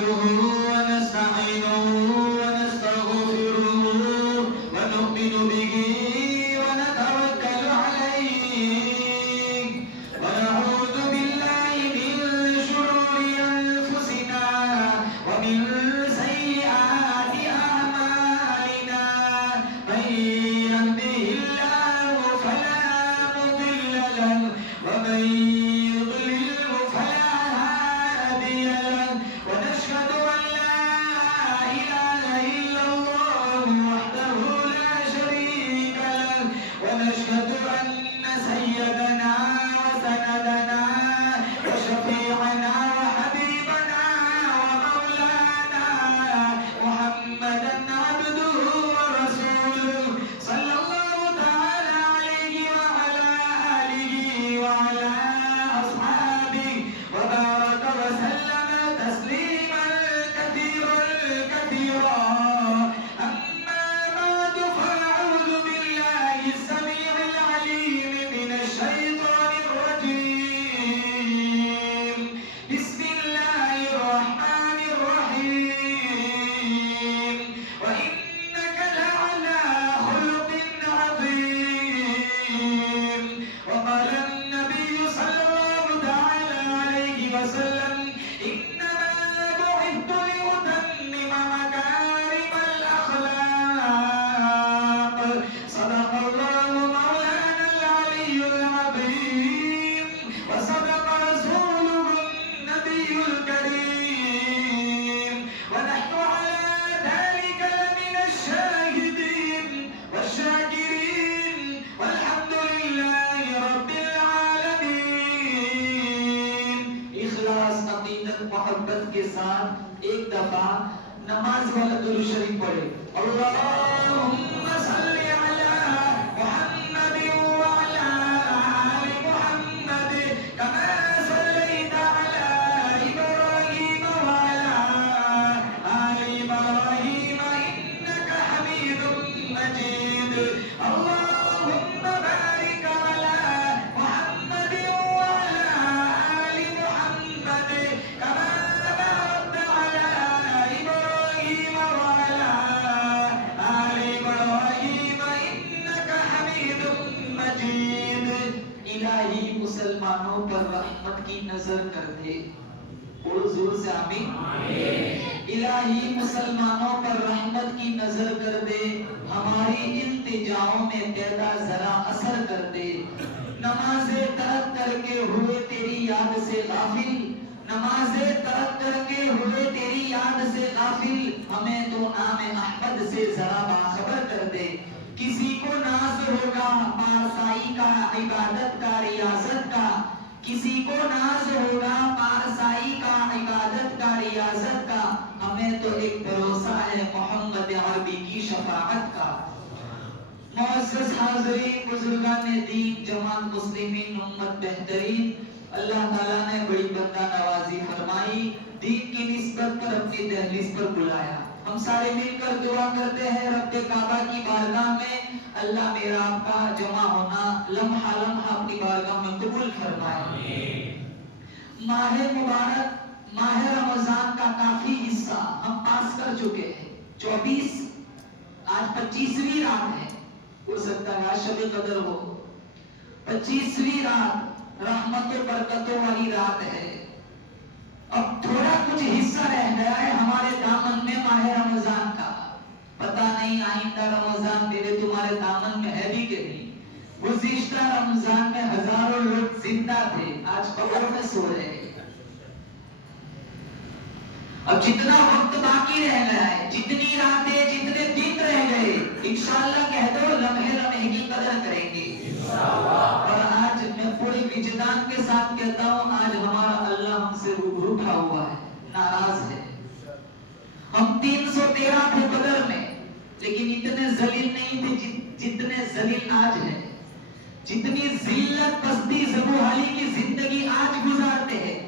نحمده ونستعينه ونستغفره ونؤمن به ونتوكل عليه ونعوذ بالله من شرور أنفسنا ومن سيئات أعمالنا من يهده الله فلا مضل له ومن يضلله فلا هادي له ونشهد أن لا إله إلا الله وحده لا شريك له ونشهد أن سيدنا وسندنا وشفيعنا وحبيبنا ومولانا محمدا عبده ورسوله صلى الله تعالى عليه وعلى آله وعلى أصحابه وبارك وسلم تسليما كثيرا كثيرا أما بعد فأعوذ بالله السميع العليم من الشيطان الرجيم بسم الله الرحمن الرحيم وإنك لعلى خلق عظيم وقال النبي صلى الله تعالى عليه وسلم إنما بعثت لأتمم مكارم الأخلاق صدق الله مولانا العلي العظيم وصدق رسوله النبي الكريم ونحن على ذلك لمن الشاهدين والشاكرين والحمد لله رب العالمين. اخلاص عقیدت محبت کے ساتھ ایک دفعہ نماز والا درود شریف پڑھے. اللہم صلی علی محمد وعلی آل محمد کما صلیت علی ابراہیم وعلی آل ابراہیم انک حمید مجید. اللہم بارک علی محمد وعلی آل محمد کما بارکت علی ابراہیم وعلی آل ابراہیم انک حمید مجید. الہی مسلمانوں پر رحمت کی نظر کر دے. بولو زور سے آمین. الہی مسلمانوں پر رحمت کی نظر کر دے. ہماری التجاؤں میں پیدا ذرا اثر کر دے. نمازیں ترک کر کے ہوئے تیری یاد سے غافل. نمازیں ترک کر کے ہوئے تیری یاد سے غافل. ہمیں تو نام احمد سے ذرا باخبر کر دے. کسی کو ناز ہوگا پارسائی کا عبادت کا ریاضت کا. کسی کو ناز ہوگا پارسائی کا عبادت کا ریاضت کا. ہمیں تو ایک بھروسہ ہے محمد عربی کی شفاعت کا. معزز حاضرین بزرگان دین جماعت مسلمین امت بہترین اللہ تعالیٰ نے بڑی بندہ نوازی فرمائی. دین کی نسبت پر اپنی دہلیز پر بلایا. ہم سارے مل کر دعا کرتے ہیں رب کعبہ کی بارگاہ میں اللہ میرا آپ کا جمع ہونا لمحہ لمحہ اپنی بارگاہ میں قبول فرمائے. ماہ مبارک ماہ رمضان کا کافی حصہ ہم پاس کر چکے ہیں. 24 آج 25ویں رات ہے. ہو سکتا ہے آج شب قدر ہو. 25ویں رات رحمت و برکتوں والی رات ہے. اب تھوڑا کچھ حصہ رہ گیا ہے ہمارے دامن میں ماہ رمضان کا. پتہ نہیں آئندہ رمضان میرے تمہارے دامن میں ہے بھی کہ نہیں. گزشتہ رمضان میں ہزاروں لوگ زندہ تھے آج قبر میں سو رہے ہیں. اب جتنا وقت باقی رہ گیا ہے جتنی راتیں جتنے دن رہ گئے انشاءاللہ کہہ دو لمحے لمحے کی قدر کریں گے اور آج میں پورے وجدان کے ساتھ کہتا ہوں آج ہمارا اللہ ہم سے روبرو اٹھا ہوا ہے ناراض ہے. ہم 313 تھے بدر میں لیکن اتنے ذلیل نہیں تھے جتنے ذلیل آج ہیں. جتنی ذلت پستی زبوحالی کی زندگی آج گزارتے ہیں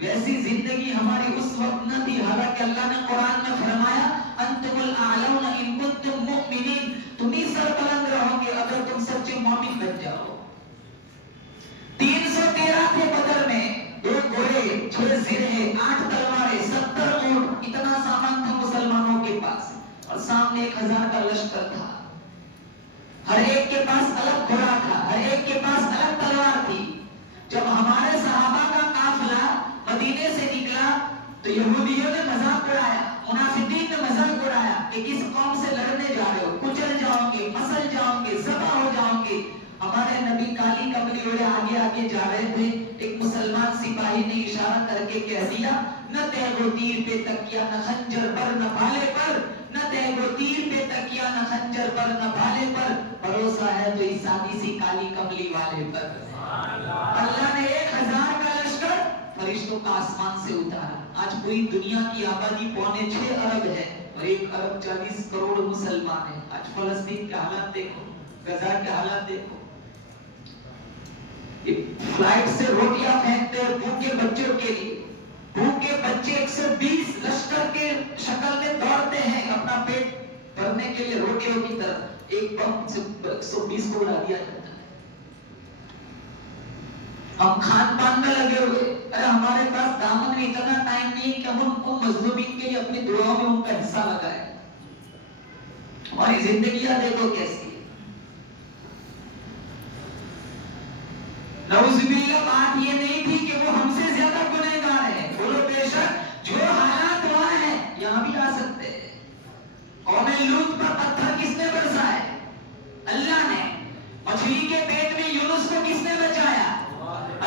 ویسی زندگی ہماری اس وقت نہ تھی. حالانکہ اللہ نے قرآن میں فرمایا انتم الاعلون ان کنتم مؤمنین. تم ہی سربلند رہو گے اگر تم سچے مومن بن جاؤ. 313 تھے بدر میں. 2 گھوڑے 6 زرہیں 8 تلواریں 70 اونٹ اتنا سامان تھا مسلمانوں کے پاس، اور سامنے 1000 کا لشکر تھا، ہر ایک کے پاس الگ گھوڑا تھا، ہر ایک کے پاس الگ تلوار تھی۔ جب ہمارے صحابہ کا قافلہ مدینے سے نکلا تو یہودیوں نے مذاق اڑایا، منافقین نے مذاق اڑایا کہ کس قوم سے لڑنے جا رہے ہو، کچل جاؤ گے، مسل جاؤ گے، ذبح ہو جاؤ گے۔ ہمارے نبی کالی کملی اوڑے آگے آگے جا رہے تھے، ایک مسلمان سپاہی نے اشارہ کر کے کہہ دیا، نہ تیغ و تیر پہ تکیا نہ خنجر پر نہ بھالے پر، نہ تیغ و تیر پہ تکیا نہ خنجر پر نہ بھالے پر، بھروسہ ہے تو اس سادی سی کالی کملی والے پر۔ اللہ نے 1000 کا لشکر فرشتوں کا آسمان سے اتارا۔ آج پوری دنیا کی آبادی 6.25 ارب ہے اور 1 ارب 40 کروڑ مسلمان ہیں۔ آج فلسطین کے حالات دیکھو، غزہ کے حالات دیکھو، فلائٹ سے روٹیاں پھینکتے ہیں بھوکے بچوں کے لیے، بھوکے بچے 120 لشکر کے شکل میں دوڑتے ہیں اپنا پیٹ بھرنے کے لیے روٹیوں کی طرف، ایک بم سے 120 کو اڑا دیا جاتا ہے۔ ہم کھان پان میں لگے ہوئے، ارے ہمارے پاس دامن میں اتنا ٹائم نہیں کہ ہم ان کو مظلومین کے لیے اپنی دعاؤں میں ان کا حصہ لگائیں۔ ہماری زندگیاں دیکھو کیسی ہے۔ نعوذ باللہ، بات یہ نہیں تھی کہ وہ ہم سے زیادہ گنہگار ہیں، بولو بے شک جو حالات وہاں ہیں یہاں بھی آ سکتے ہیں۔ قوم لوط پر پتھر کس نے برسائے؟ اللہ نے۔ مچھلی کے پیٹ میں یونس کو کس نے بچایا؟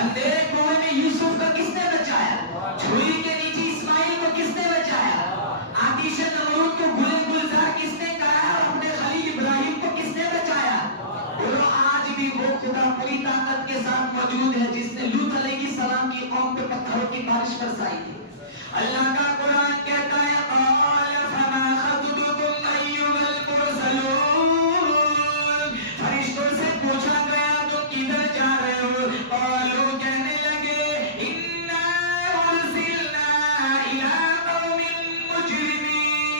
اندھیرے کنویں میں یوسف کو کس نے بچایا؟ چھری کے نیچے اسماعیل کو کس نے بچایا؟ آتش نمرود کو گل گلزار کس نے کہا اور اپنے خلیل ابراہیم کو کس نے بچایا؟ بولو آج بھی وہ خدا پوری طاقت کے ساتھ موجود ہے جس نے لوط علیہ السلام کی قوم پہ پتھروں کی بارش برسائی تھی۔ اللہ کا قرآن کہتا ہے قال فما خطبكم أيها المرسلون، فرشتوں سے پوچھا گیا تم کدھر جا رہے ہو؟ قالوا کہنے لگے انا ارسلنا الى قوم مجرمین،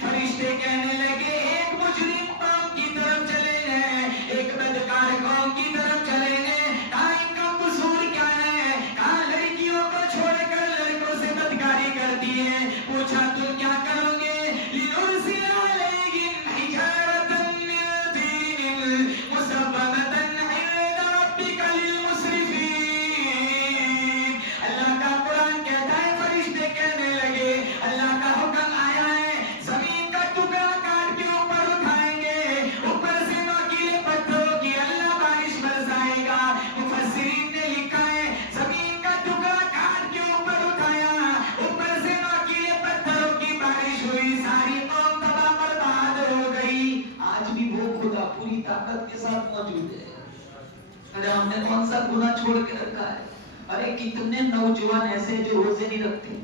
فرشتے کہنے لگے ایک مجرم قوم کی طرف چلے ہیں، ایک بدکار قوم کی طرف چلے ہیں۔ کہا ان کا قصور کیا ہے؟ کہا لڑکیوں کو چھوڑ کر لڑکوں سے بدکاری کرتی ہے۔ پوچھا تم کیا کرو گے؟ لنرسل علیہم حجارة من طین مصومة عند ربک للمسرفین۔ اللہ کا قرآن کہتا ہے فرشتے کہنے لگے اللہ کا حکم آیا ہے، زمین کا ٹکڑا کاٹ کے اوپر اٹھائیں گے، اوپر سے نوکیلے پتھروں کی اللہ بارش برسائے گا۔ مفسرین نے لکھا ہے زمین کا ٹکڑا کاٹ کے اوپر اٹھایا، اوپر سے نوکیلے پتھروں کی بارش ہوئی، ساری قوم تباہ برباد ہو گئی۔ آج بھی وہ خدا پوری طاقت کے ساتھ موجود ہے۔ ارے ہم نے کون سا گناہ چھوڑ کے رکھا ہے؟ ارے کتنے نوجوان ایسے جو روزے نہیں رکھتے،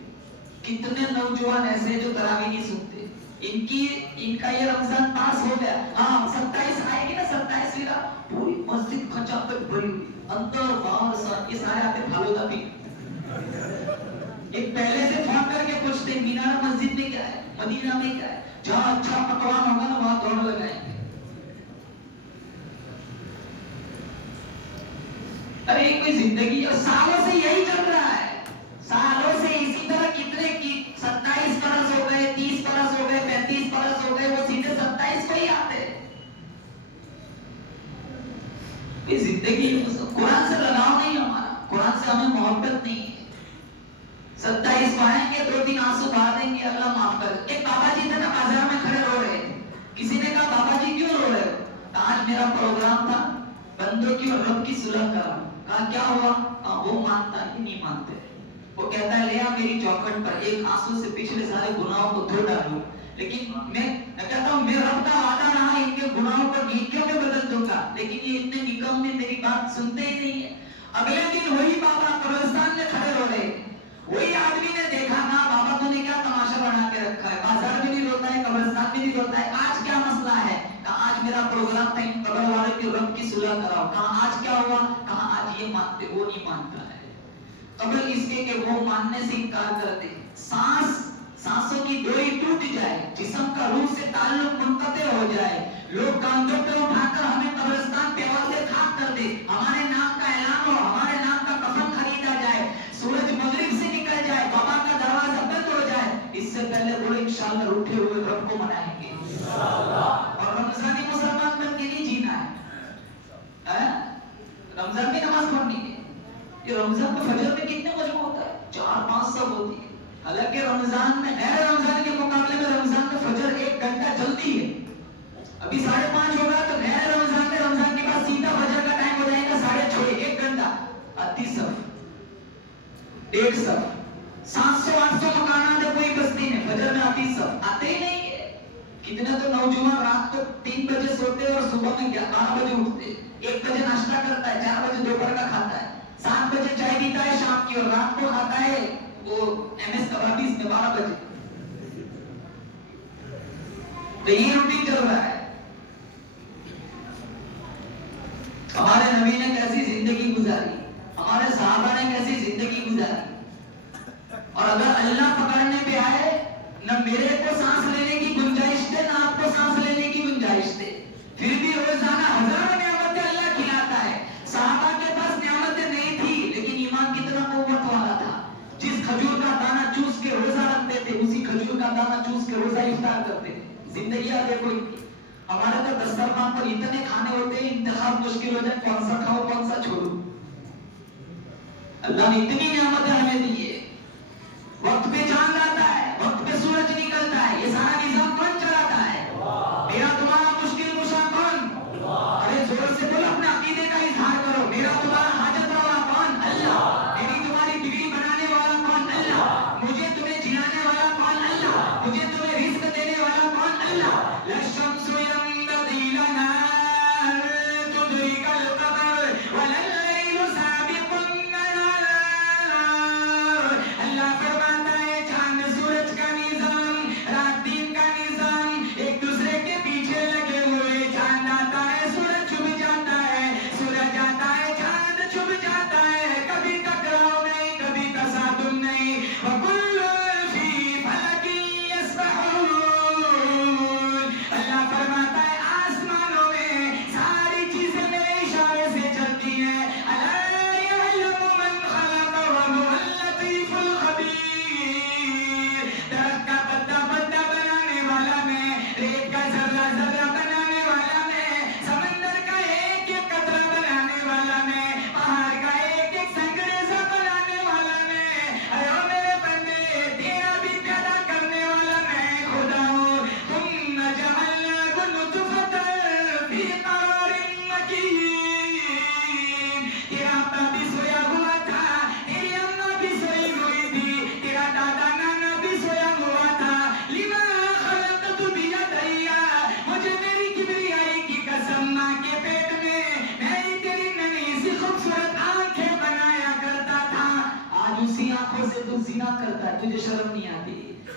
کتنے نوجوان ایسے جو تراویح نہیں سنتے، ان کا یہ رمضان پاس ہو گیا، ہاں 27 آئے گی نا، 27ویں رات پوری مسجد کھچا تک بھری ہوئی، اندر باہر سب یہ سارے آتے پھالودا بھی۔ ایک پہلے سے فون کر کے پوچھتے مینار مسجد میں کیا ہے، مدینہ میں کیا ہے، جہاں اچھا پکوان ہوگا نا وہاں دوڑ لگائیں گے۔ ارے یہ کوئی زندگی ہے؟ سالوں سے یہی چل رہا ہے، سالوں سے اسی طرح کتنے کی 27 برس ہو گئے، 30 برس ہو گئے، 35 برس ہو گئے، وہ سیدھے 27 پہ ہی آتے ہیں۔ یہ زندگی قرآن سے لگاؤ نہیں ہمارا، قرآن سے ہمیں محبت نہیں ہے۔ 27 کو آئیں گے، 2 دن آنسو بہا دیں گے، اللہ معاف کر۔ ایک بابا جی تھے نا بازار میں کھڑے رو رہے تھے، کسی نے کہا بابا جی کیوں رو رہے ہو؟ آج میرا پروگرام تھا بندوں کی اور رب کی صلح کرا۔ کہا کیا ہوا؟ وہ مانتا ہی نہیں مانتے۔ وہ کہتا ہے لے آ میری چوکھٹ پر، ایک آنسو سے پچھلے سارے گناہوں کو دھو ڈالو، لیکن میں کہتا ہوں میرے رب کا وعدہ رہا ان کے گناہوں کو نیکیوں میں بدل دوں گا، لیکن یہ اتنے نکم میں میری بات سنتے ہی نہیں ہے۔ اگلے دن وہی بابا قبرستان میں کھڑے رو رہے، وہی آدمی نے دیکھا نا بابا تو نے کیا تماشا بنا کے رکھا ہے، بازار میں نہیں روتا ہے، قبرستان میں نہیں روتا ہے، آج کیا مسئلہ ہے؟ کہا آج میرا پروگرام تھا ان قبر والے کے رب کی صلح کراؤ۔ کہا آج کیا ہوا؟ کہا آج یہ مانتے وہ نہیں مانتا ہے، قبل اس کے کہ وہ ماننے سے انکار کر دے، سانسوں کی ڈوری ٹوٹ جائے، جسم کا روح سے تعلق منقطع ہو جائے، لوگ کاندھوں پہ اٹھا کر ہمیں قبرستان پہ عورتیں خاک کر دے، ہمارے نام کا اعلان ہو، ہمارے نام کا کفن خریدا جائے، سورج مغرب سے نکل جائے، بابا کا دروازہ निकालकर उठे हुए रब को मनाएंगे और रमजानी मुसलमान बन के नहीं जीना है? रमजान में नमाज पढ़नी है। ये रमजान में फजर में कितने बजे होता है? 4-5 सब होती है। हालांकि रमजान में गैर रमजान के मुकाबले में रमजान में फजर 1 घंटा जल्दी है। अभी 5:30 होगा तो गैर रमजान में रमजान के बाद सीधा फजर का टाइम हो जाएगा 6:30, 1 घंटा। आती सब 1.5 सब 700-800 मकानात है, कोई बस्ती में फजर में आती सब आते ही नहीं है। कितने तो नौजवान रात को 3 बजे सोते और सुबह में 12 बजे उठते, 1 बजे नाश्ता करता है, 4 बजे दोपहर का खाता है, 7 बजे चाय पीता है शाम की और रात को खाता है वो MS कबाबीस में 12 बजे। तो ये रूटीन चल रहा है। हमारे नबी ने कैसी जिंदगी गुजारी, हमारे सहाबा ने कैसी जिंदगी गुजारी। और अगर अल्लाह पकड़ने पे आए, न मेरे को सांस लेने की गुंजाइश थे, न आपको सांस लेने की गुंजाइश थे, फिर भी रोजाना हजारों नियामतें अल्लाह खिलाता है। सहाबा के पास नियामतें नहीं थी, लेकिन ईमान कितना कुव्वत वाला था। जिस खजूर का दाना चूस के रोजा रखते थे, उसी खजूर का दाना चूस के रोजा इफ्तार करते थे। जिंदगी देखो इनकी। हमारे तो दस्तरखान पर इतने खाने होते हैं, इंतखाब मुश्किल हो जाए कौन सा खाओ कौन सा छोड़ो। अल्लाह ने इतनी नियामतें हमें दी है। वक्त पे चांद आता है, वक्त पे सूरज निकलता है, ये सारा निजाम कौन चलाता है? मेरा तुम्हारा मुश्किल कुशा कौन? अरे जोर से बोलो, अपने अकीदे का इजहार करो। मेरा तुम्हारा हाजत रवा कौन? अल्लाह। मेरी तुम्हारी बिगड़ी बनाने वाला कौन? अल्लाह। मुझे तुम्हें जिलाने वाला कौन? अल्लाह। मुझे तुम्हें रिस्क देने वाला कौन? अल्लाह। लशम्सु यंबगी लना तुदरिकल कमर वलल लैलु साबिकुन नहार। अल्लाह फरमाता है चांद सूरज का निजाम, रात दिन का निजाम एक दूसरे के पीछे लगे हुए। चांद आता है सूरज छुप जाता है, सूरज आता है चांद छुप जाता है। कभी टकराव नहीं, कभी तसादुम नहीं। वकुल्लुन फी फलकी यस्बहून। अल्लाह फरमाता है आसमानों में सारी चीजें मेरे इशारे से चलती हैं। अला यअलमु मन खलक़ व हुवल लतीफुल खबीर। दरख्त का पत्ता पत्ता बनाने वाला मैं, रेत का जर्रा जर्रा बनाने वाला मैं, समंदर का एक एक कतरा बनाने वाला मैं, पहाड़ का एक एक संगरेजा बनाने वाला मैं। अरे ओ मेरे बंदे, तेरा भी पैदा करने वाला मैं खुदा हूँ। तुम जअलनाकुम नुतफतन फी क़रारिन मकीन। तेरा अब्बा भी सोया हुआ था, तेरी अम्मा भी सोई हुई थी, तेरा दादा नाना भी सोया हुआ था। लिमा खलक़तु बियदैया। मुझे मेरी किबरियाई की कसम, माँ के पेट में मैं ही तेरी नन्ही सी खूबसूरत आंखें बनाया करता था। आज उसी आंखों से तू जिना करता है, तुझे शर्म नहीं आती?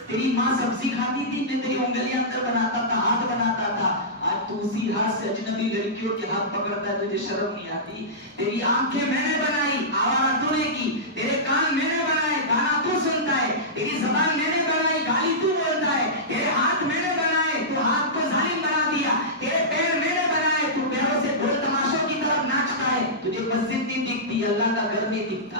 तेरी माँ सब्जी खाती थी, मैं तेरी उंगलियां अंदर बनाता था, हाथ बनाता था। आज तू उसी हाथ से अजनबी लड़कियों के हाथ पकड़ता है, तुझे शर्म नहीं आती? तेरी आंखें मैंने बनाई, आवाज तूने की। तेरे कान मैंने बनाए, गाना तू सुनता है। तेरी जबान मैंने बनाई, गाली तू बोलता है। तेरे हाथ मैंने बनाए, तू हाथ को जालिम बना दिया। तेरे पैर मैंने बनाए, तू पैरों से ढोल तमाशों की तरफ नाचता है। तुझे मस्जिद नहीं दिखती, अल्लाह का घर नहीं दिखता।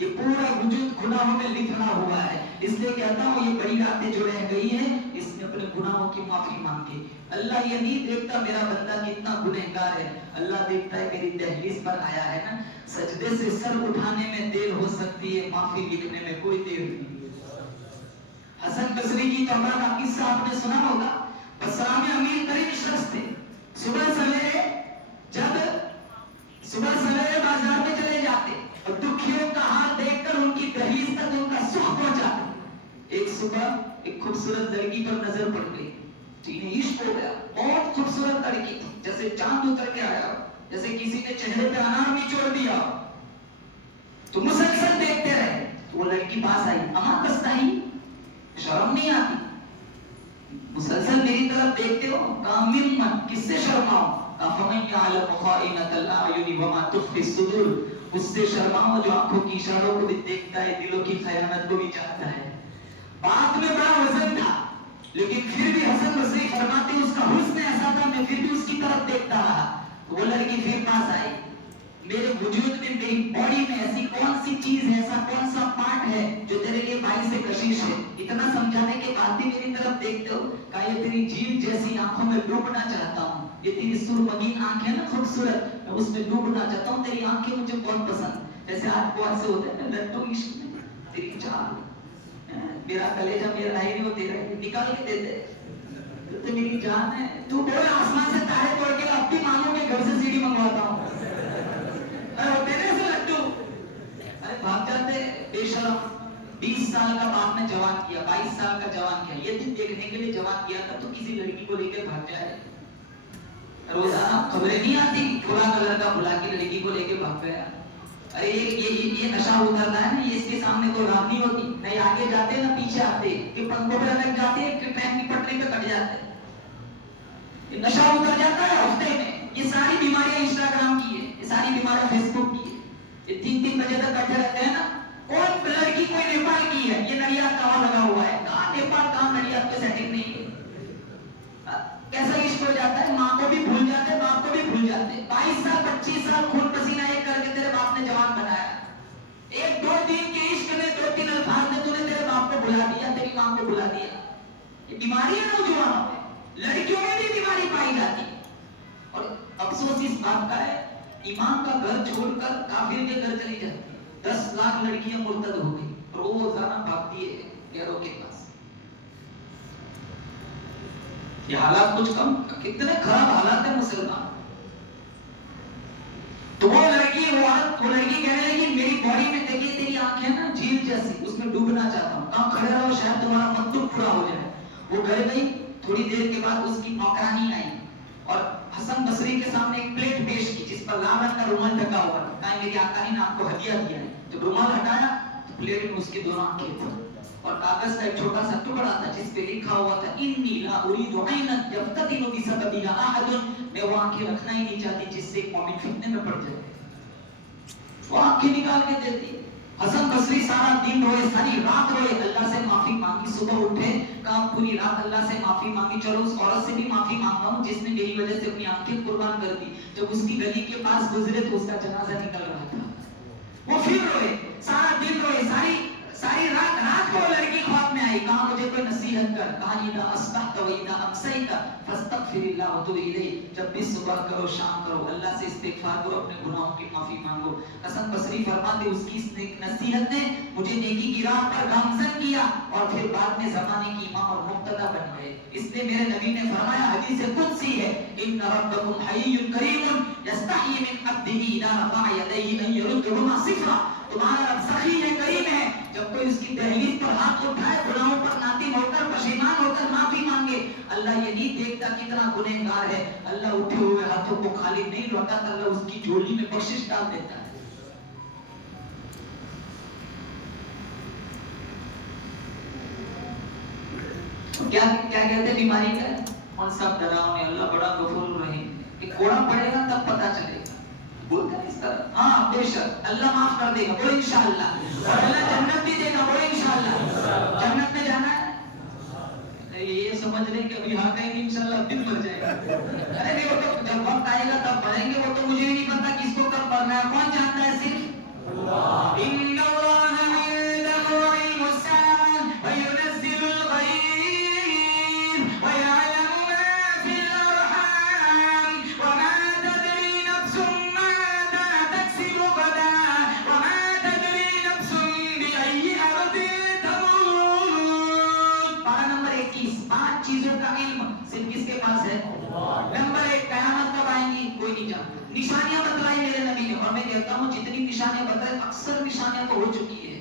ये पूरा वजूद गुनाहों में लिखना हुआ है। इसलिए कहता हूँ ये बड़ी रातें जो रह गई है, इसमें अपने गुनाहों की माफी मांगे। अल्लाह ये नहीं देखता मेरा बंदा कितना गुनहगार है, अल्लाह देखता है मेरी दहलीज पर आया है ना। सजदे से सर उठाने में देर हो सकती है, माफी लिखने में कोई देर नहीं। हसन बसरी की तौबा का किस्सा आपने सुना होगा। बसरा में अमीर तरीन शख्स थे। सुबह सवेरे बाजार में चले जाते और दुखियों का हाल देखकर उनकी दहलीज तक उनका सुख पहुंचाते। एक सुबह एक खूबसूरत लड़की पर नजर पड़ गई, इन्हें इश्क हो गया। बहुत खूबसूरत लड़की थी, जैसे चांद उतर के आया, जैसे किसी ने चेहरे पे अनार निचोड़ दिया। तो मुसलसल देखते रहे। तो वो लड़की पास आई, अमा कस्ताही, शर्म नहीं आती? मुसलसल मेरी तरफ देखते हो, कामिम्मन, किससे शर्माओ? अफमन यअलमु खाइनतल आयुनि वमा तुख्फी सुदूर। उससे शर्माओ जो आंखों की इशारों को भी देखता है, दिलों की खयानत को भी जानता है। बात में बड़ा वजन था, लेकिन फिर भी हसन बसरी फरमाते उसका हुस्न ऐसा था, मैं फिर भी उसकी तरफ देखता रहा। वो लड़की फिर पास आई। मेरे वजूद में, मेरी बॉडी में ऐसी कौन सी चीज है, ऐसा कौन सा पार्ट है जो तेरे लिए भाई से कशिश है? इतना समझाने के बाद मुस्कुराती मेरी तरफ देखते हो, कहा ये तेरी झील जैसी आंखों में डूबना चाहता हूँ, ये तेरी सुरमगीन आंखें ना खूबसूरत, मैं उसमें डूबना चाहता हूँ, तेरी आंखें मुझे बहुत पसंद। जैसे आपको ऐसे होते हैं ना लट्टू इश्क में, तेरी चाल, मेरा कलेजा मेरा नहीं वो तेरा निकाल के दे दे, तो मेरी जान है, तू बोल आसमान से तारे तोड़ के अब भी मानो के घर से सीढ़ी मंगवाता हूँ। होते ना ऐसे लट्टू, अरे भाग जाते बेशरम। 20 साल का बाप ने जवान किया, 22 साल का जवान किया, ये दिन देखने के लिए जवान किया था, तो किसी लड़की को लेकर भाग जाए। रोजाना खबरें नहीं आती, थोड़ा कलर का बुला के लड़की को लेकर भाग गया। अरे ये नशा उतरता है ना, ये इसके सामने कोई राह नहीं होती, नहीं आगे जाते ना पीछे आते, कि पंखों पे लग जाते, कि ट्रेन की पटरी पे कट जाते। ये नशा उतर जाता है हफ्ते में। ये सारी बीमारियां इंस्टाग्राम की है, ये सारी बीमारियां फेसबुक की है। ये 3-3 बजे तक बैठे रहते हैं ना। कौन लड़की कोई नेपाल की है, ये नड़िया कहाँ लगा हुआ है, कहाँ नेपाल कहाँ नड़िया पे सेटिंग नहीं है। कैसा इश्क हो जाता है, माँ को भी भूल जाते, बाप को भी भूल जाते। 22 साल 25 साल खून पसीना एक करके तेरे बाप ने जवान बनाया। 1-2 दिन के इश्क में 2-3 अल्फाज में तूने तेरे बाप को भुला दिया, तेरी माँ को भुला दिया। ये बीमारी है नौजवानों में, लड़कियों में भी बीमारी पाई जाती है। और अफसोस इस बात का है, ईमान का घर छोड़कर काफिर के घर चली जाती है। 10 लाख लड़कियां मुर्तद हो गई, रोजाना भागती है गैरों के पास। ये हालात कुछ कम, कितने खराब हालात है मुसलमान। तो वो लड़की कहने लगी मेरी बॉडी में देखिए तेरी आंखें ना झील जैसी, उसमें डूबना चाहता हूँ, कहाँ खड़े रहो शायद तुम्हारा मंतुक पूरा हो जाए। वो घर गई, थोड़ी देर के बाद उसकी नौकरानी आई और हसन बसरी के सामने एक प्लेट पेश की जिस पर लाल रंग का रुमाल ढका हुआ है। कहा मेरी आका ने आपको हदिया दिया है। जब रुमाल हटाया तो प्लेट में उसकी दोनों आंखें थी और कागज का एक छोटा सा टुकड़ा था जिस पे लिखा हुआ था इन्नी ला उरीदु ऐनन यफ्ततिनु बिसबबिहा अहदुन, मैं वो आंखें रखना ही नहीं चाहती जिससे एक मोमिन फितने में पड़ जाए। वो आंखें निकाल के देती। हसन बसरी सारा दिन रोए, सारी रात रोए, अल्लाह से माफी मांगी। सुबह उठे, कहा पूरी रात अल्लाह से माफी मांगी, चलो उस औरत से भी माफी मांगता हूँ जिसने मेरी वजह से अपनी आंखें कुर्बान कर दी। जब उसकी गली के पास गुजरे तो उसका जनाजा निकल रहा था। वो फिर रोए, सारा दिन रोए, सारी रात को लड़की ख्वाब में आई, कहा मुझे कोई नसीहत कर। कहा इदा अस्बहत व इदा अमसैत फस्तगफिरिल्लाह व तुब इलैहि, जब भी सुबह करो शाम करो अल्लाह से इस्तिगफार करो, अपने गुनाहों की माफी मांगो। हसन बसरी फरमाते उसकी इस नसीहत ने मुझे नेकी की राह पर गामजन किया और फिर बाद में जमाने की इमाम और मुक्तदा बन गए। इसलिए मेरे नबी ने फरमाया, हदीस कुदसी है, इन्ना रब्बकुम हय्युन करीमुन यस्तही मिन अब्दिही इदा रफअ यदैहि अन यरुद्दहुमा सिफरा, तुम्हारा रब सखी है, करीम है, जब कोई उसकी दहलीज पर हाथ उठाए गुनाहों पर नादिम होकर पशेमान होकर माफी मांगे, अल्लाह ये नहीं देखता कितना गुनहगार है, अल्लाह उठे हुए हाथों को खाली नहीं लौटाता, अल्लाह उसकी झोली में बख्शिश डाल देता है। क्या कहते बीमारी का कौन सा डरावने, अल्लाह बड़ा गफूर रहीम, कि कोड़ा पड़ेगा तब पता चलेगा। बोलते हैं इस तरह, हाँ बेशक अल्लाह माफ कर देगा, बोले इंशाअल्लाह, और अल्लाह जन्नत भी देगा, बोले इंशाअल्लाह। जन्नत में जाना है, ये समझ रहे कि अभी हाँ कहेंगे इंशाअल्लाह दिन मर जाएगा। अरे नहीं, वो तो जब वक्त आएगा तब मरेंगे, वो तो मुझे भी नहीं पता किसको कब मरना है, कौन जानता है, सिर्फ अल्लाह। नंबर 1, कयामत कब आएंगी कोई नहीं जानता। निशानियां बतलाई मेरे नबी ने, और मैं कहता हूँ जितनी निशानियां बताई अक्सर निशानियां तो हो चुकी है।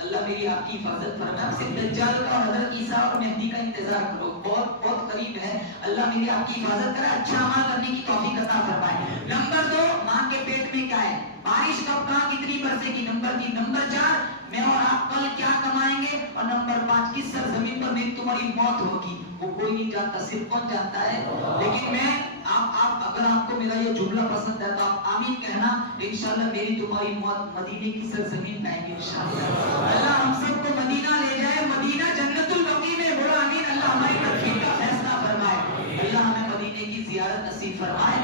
अल्लाह मेरी आपकी हिफाजत फरमाए। सिर्फ दज्जाल का, हज़रत ईसा और मेहदी का इंतजार करो, बहुत बहुत करीब है। अल्लाह मेरी आपकी हिफाजत करे, अच्छा अमल करने की तौफीक अता फरमाए। नंबर 2, मां के पेट में क्या है, बारिश कब कहां कितनी बरसेगी। नंबर 3, नंबर 4, मैं और आप कल क्या कमाएंगे, और नंबर 5, किस सरजमीन पर मेरी तुम्हारी मौत होगी, वो कोई नहीं जानता, सिर्फ कौन जानता है। लेकिन मैं आप अगर आपको मेरा ये जुमला पसंद है तो आप आमीन कहना, इंशाल्लाह मेरी तुम्हारी मौत मदीने की सरजमीन में आएगी इंशाल्लाह। अल्लाह हम सबको मदीना ले जाए, मदीना जन्नतुल बकी में, बोलो आमीन। अल्लाह हमारी तकदीर का फैसला फरमाए, अल्लाह हमें मदीने की ज़ियारत नसीब फरमाए।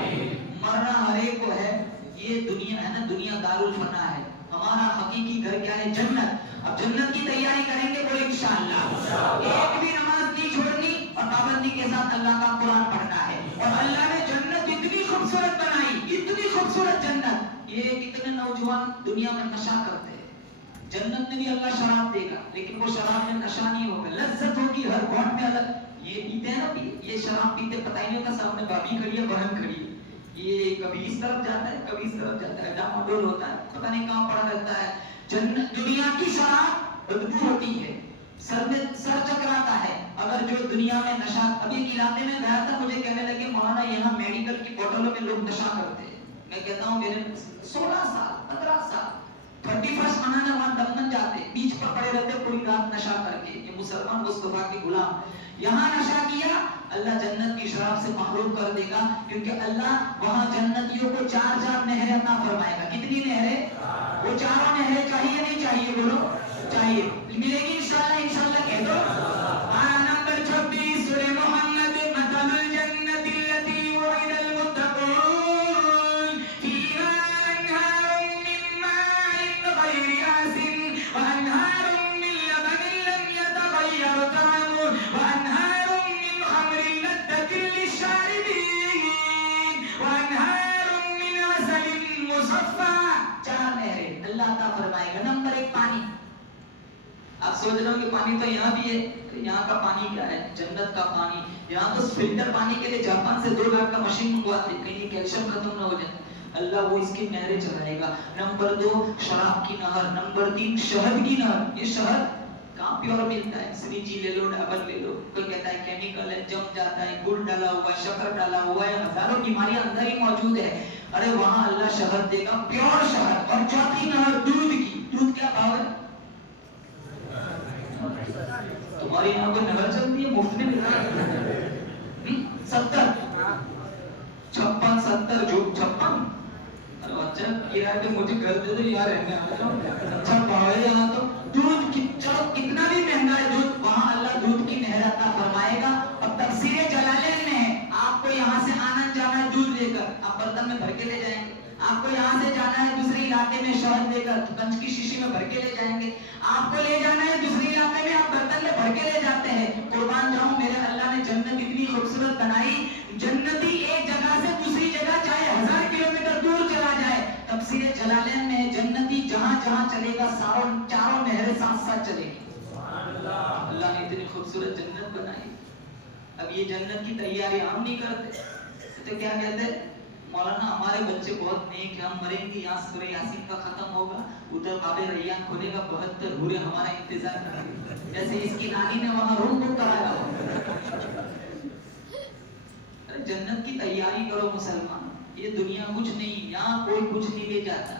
मरना हर एक को है, ये दुनिया है ना, दुनिया दारुल फना है, हमारा हकीकी घर क्या है, जन्नत। जन्नत की तैयारी करेंगे, बोले इंशाअल्लाह। एक भी नमाज नहीं छोड़नी और पाबंदी के साथ अल्लाह का कुरान पढ़ना है। और अल्लाह ने जन्नत इतनी खूबसूरत बनाई, इतनी खूबसूरत जन्नत। ये कितने नौजवान दुनिया में नशा करते हैं। जन्नत में भी अल्लाह शराब देगा, लेकिन वो शराब में नशा नहीं होगा, लज्जत होगी हर घोंट में अलग। ये पीते हैं ना, ये शराब पीते पता ही नहीं होता सामने भाभी खड़ी है, बहन खड़ी है, ये कभी इस तरफ जाता है, कभी इस तरफ जाता है, डामाडोल होता है, पता नहीं कहाँ पड़ा रहता है। जन्नत दुनिया की शराब बदबू होती है, सर में सर चकराता है। अगर जो दुनिया में नशा, अभी एक इलाके में गया था, मुझे कहने लगे मौलाना यहाँ मेडिकल की बोतलों में लोग नशा करते हैं। मैं कहता हूँ मेरे 16 साल 15 साल 31st मनाने वहां दमन जाते, बीच पर पड़े रहते पूरी रात नशा करके। ये मुसलमान मुस्तफा के गुलाम यहाँ नशा किया, अल्लाह जन्नत की शराब से महरूम कर देगा, क्योंकि अल्लाह वहां जन्नतियों को 4 नहरें अता फरमाएगा। कितनी नहरें? वो चारों नहरें चाहिए नहीं चाहिए? बोलो चाहिए। मिलेगी इंशाअल्लाह, इंशाअल्लाह कह दो। आया नंबर 26 सूरह मोहम्मद, मतलुल जन्नति लती वुइदल मुत्तक़ून फीहा अनहारुम मिन माइन गैरि आसिन व अनहारुम मिन लबनिन लम यतगय्यर तअमुहु व अनहारुम मिन खमरिन लद्दतिन लिश्शारिबीन व अनहारुम मिन असलिन मुसफ़्फ़ा। 4 नहरें अल्लाह अता फरमाएगा। नंबर 1 पानी। आप सोच रहे हो कि पानी तो यहाँ भी है, यहाँ का पानी क्या है? जन्नत का पानी। यहाँ तो फिल्टर पानी के लिए जापान से 2 लाख का मशीन मंगवाते, कहीं कैल्शियम खत्म ना हो जाए। अल्लाह वो इसकी नहरें चलाएगा। नंबर 2 शराब की नहर। नंबर 3 शहद की नहर। ये शहद कहाँ प्योर मिलता है? श्रीजी ले लो, डाबर ले लो। कोई कहता है केमिकल है, जम जाता है, गुड़ डाला हुआ है, शक्कर डाला हुआ है, हजारों बीमारियां अंदर ही मौजूद है। अरे वहाँ अल्लाह शहद देगा, प्योर शहद। और चौथी नहर दूध की। दूध क्या भाव है? तुम्हारी यहाँ कोई नहर चलती है मुफ्त में? 70 56 70 जो 56। अरे अच्छा किराए पे मुझे घर दे दो यार, रहने आ जाओ। अच्छा भाव है यहाँ तो। दूध की, चलो कितना भी महंगा है दूध, वहाँ अल्लाह दूध की नहर अता फरमाएगा। और तफसीरे जलालैन में है, आपको यहाँ से आना जाना है दूध लेकर, आप बर्तन में भर के ले जाएंगे। आपको यहाँ से जाना है दूसरे इलाके में शहद लेकर, तो कंच की शीशी में भर के ले जाएंगे। आपको ले जाना है दूसरे इलाके में, आप बर्तन में भर के ले जाते हैं। कुर्बान जाऊं, मेरे अल्लाह ने जन्नत इतनी खूबसूरत बनाई। जन्नती एक जगह से दूसरी जगह चाहे 1000 किलोमीटर दूर चला जाए, तफसीरे जलालैन में जन्नती जहां जहां चलेगा चारों नहरें साथ साथ चलेगी। अल्लाह ने इतनी खूबसूरत जन्नत बनाई। अब ये जन्नत की तैयारी हम नहीं करते तो क्या कहते? मौलाना हमारे बच्चे बहुत नेक है, हम मरेंगे, यहाँ सूरह यासीन का खत्म होगा, उधर बाबे रैयान खुलेगा, 72 हूरें हमारा इंतजार करेंगे, जैसे इसकी नानी ने वहां रूम बुक कराया हो। जन्नत की तैयारी करो मुसलमान। ये दुनिया कुछ नहीं, यहाँ कोई कुछ नहीं ले जाता।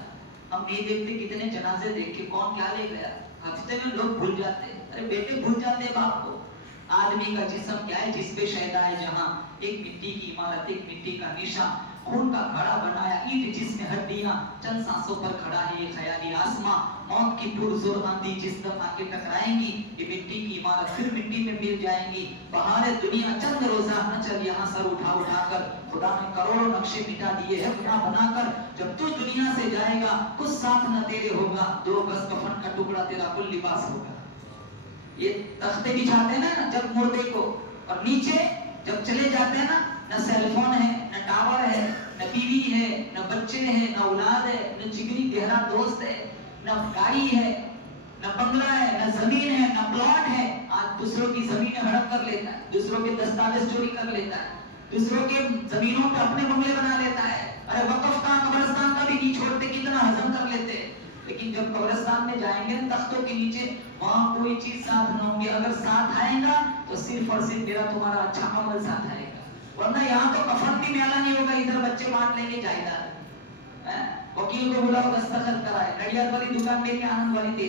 हम नहीं देखते कितने जनाजे देख के कौन क्या ले गया, हफ्ते में लोग भूल जाते हैं। अरे बेटे भूल जाते हैं बाप को। आदमी का जिस्म क्या है? जिसपे शैदा है जहां, एक मिट्टी की इमारत, एक मिट्टी का निशा, खून का घड़ा बनाया, ईंट जिसमें हड्डियां, चंद सांसों पर खड़ा है ये ख्याली आसमां, मौत की पुरजोर आंधी जिस दफा के टकराएंगी, ये मिट्टी की इमारत फिर मिट्टी में मिल जाएंगी। बहार दुनिया चंद रोजा न चल यहाँ सर उठा उठाकर, खुदा ने करोड़ों नक्शे मिटा दिए हैं बना बनाकर। जब तू दुनिया से जाएगा कुछ साथ न तेरे होगा, 2 गज कफन का टुकड़ा तेरा कुल लिबास होगा। ये तख्ते बिछाते हैं ना जब मुर्दे को, और नीचे जब चले जाते हैं ना, न सेलफोन है, न टावर है, न बीवी है, न बच्चे हैं, न औलाद है, न जिगरी गहरा दोस्त है, न गाड़ी है, न बंगला है, न जमीन है, न प्लॉट है। आज दूसरों की जमीनें हड़प कर लेता है, दूसरों के दस्तावेज चोरी कर लेता है, दूसरों के जमीनों पर अपने बंगले बना लेता है। अरे वक़्फ़ का कब्रिस्तान का भी नहीं छोड़ते, कितना हजम कर लेते हैं। लेकिन जब कब्रिस्तान में जाएंगे तख्तों के नीचे, वहां कोई चीज साथ न होंगे। अगर साथ आएगा तो सिर्फ और सिर्फ मेरा तुम्हारा अच्छा अमल साथ आएगा, वरना यहाँ तो कफन भी म्याला नहीं होगा। इधर बच्चे बांट लेंगे जायदाद, वकील को बुलाओ दस्तखत कराए, नडियाद वाली दुकान लेके आनंद वाली दे,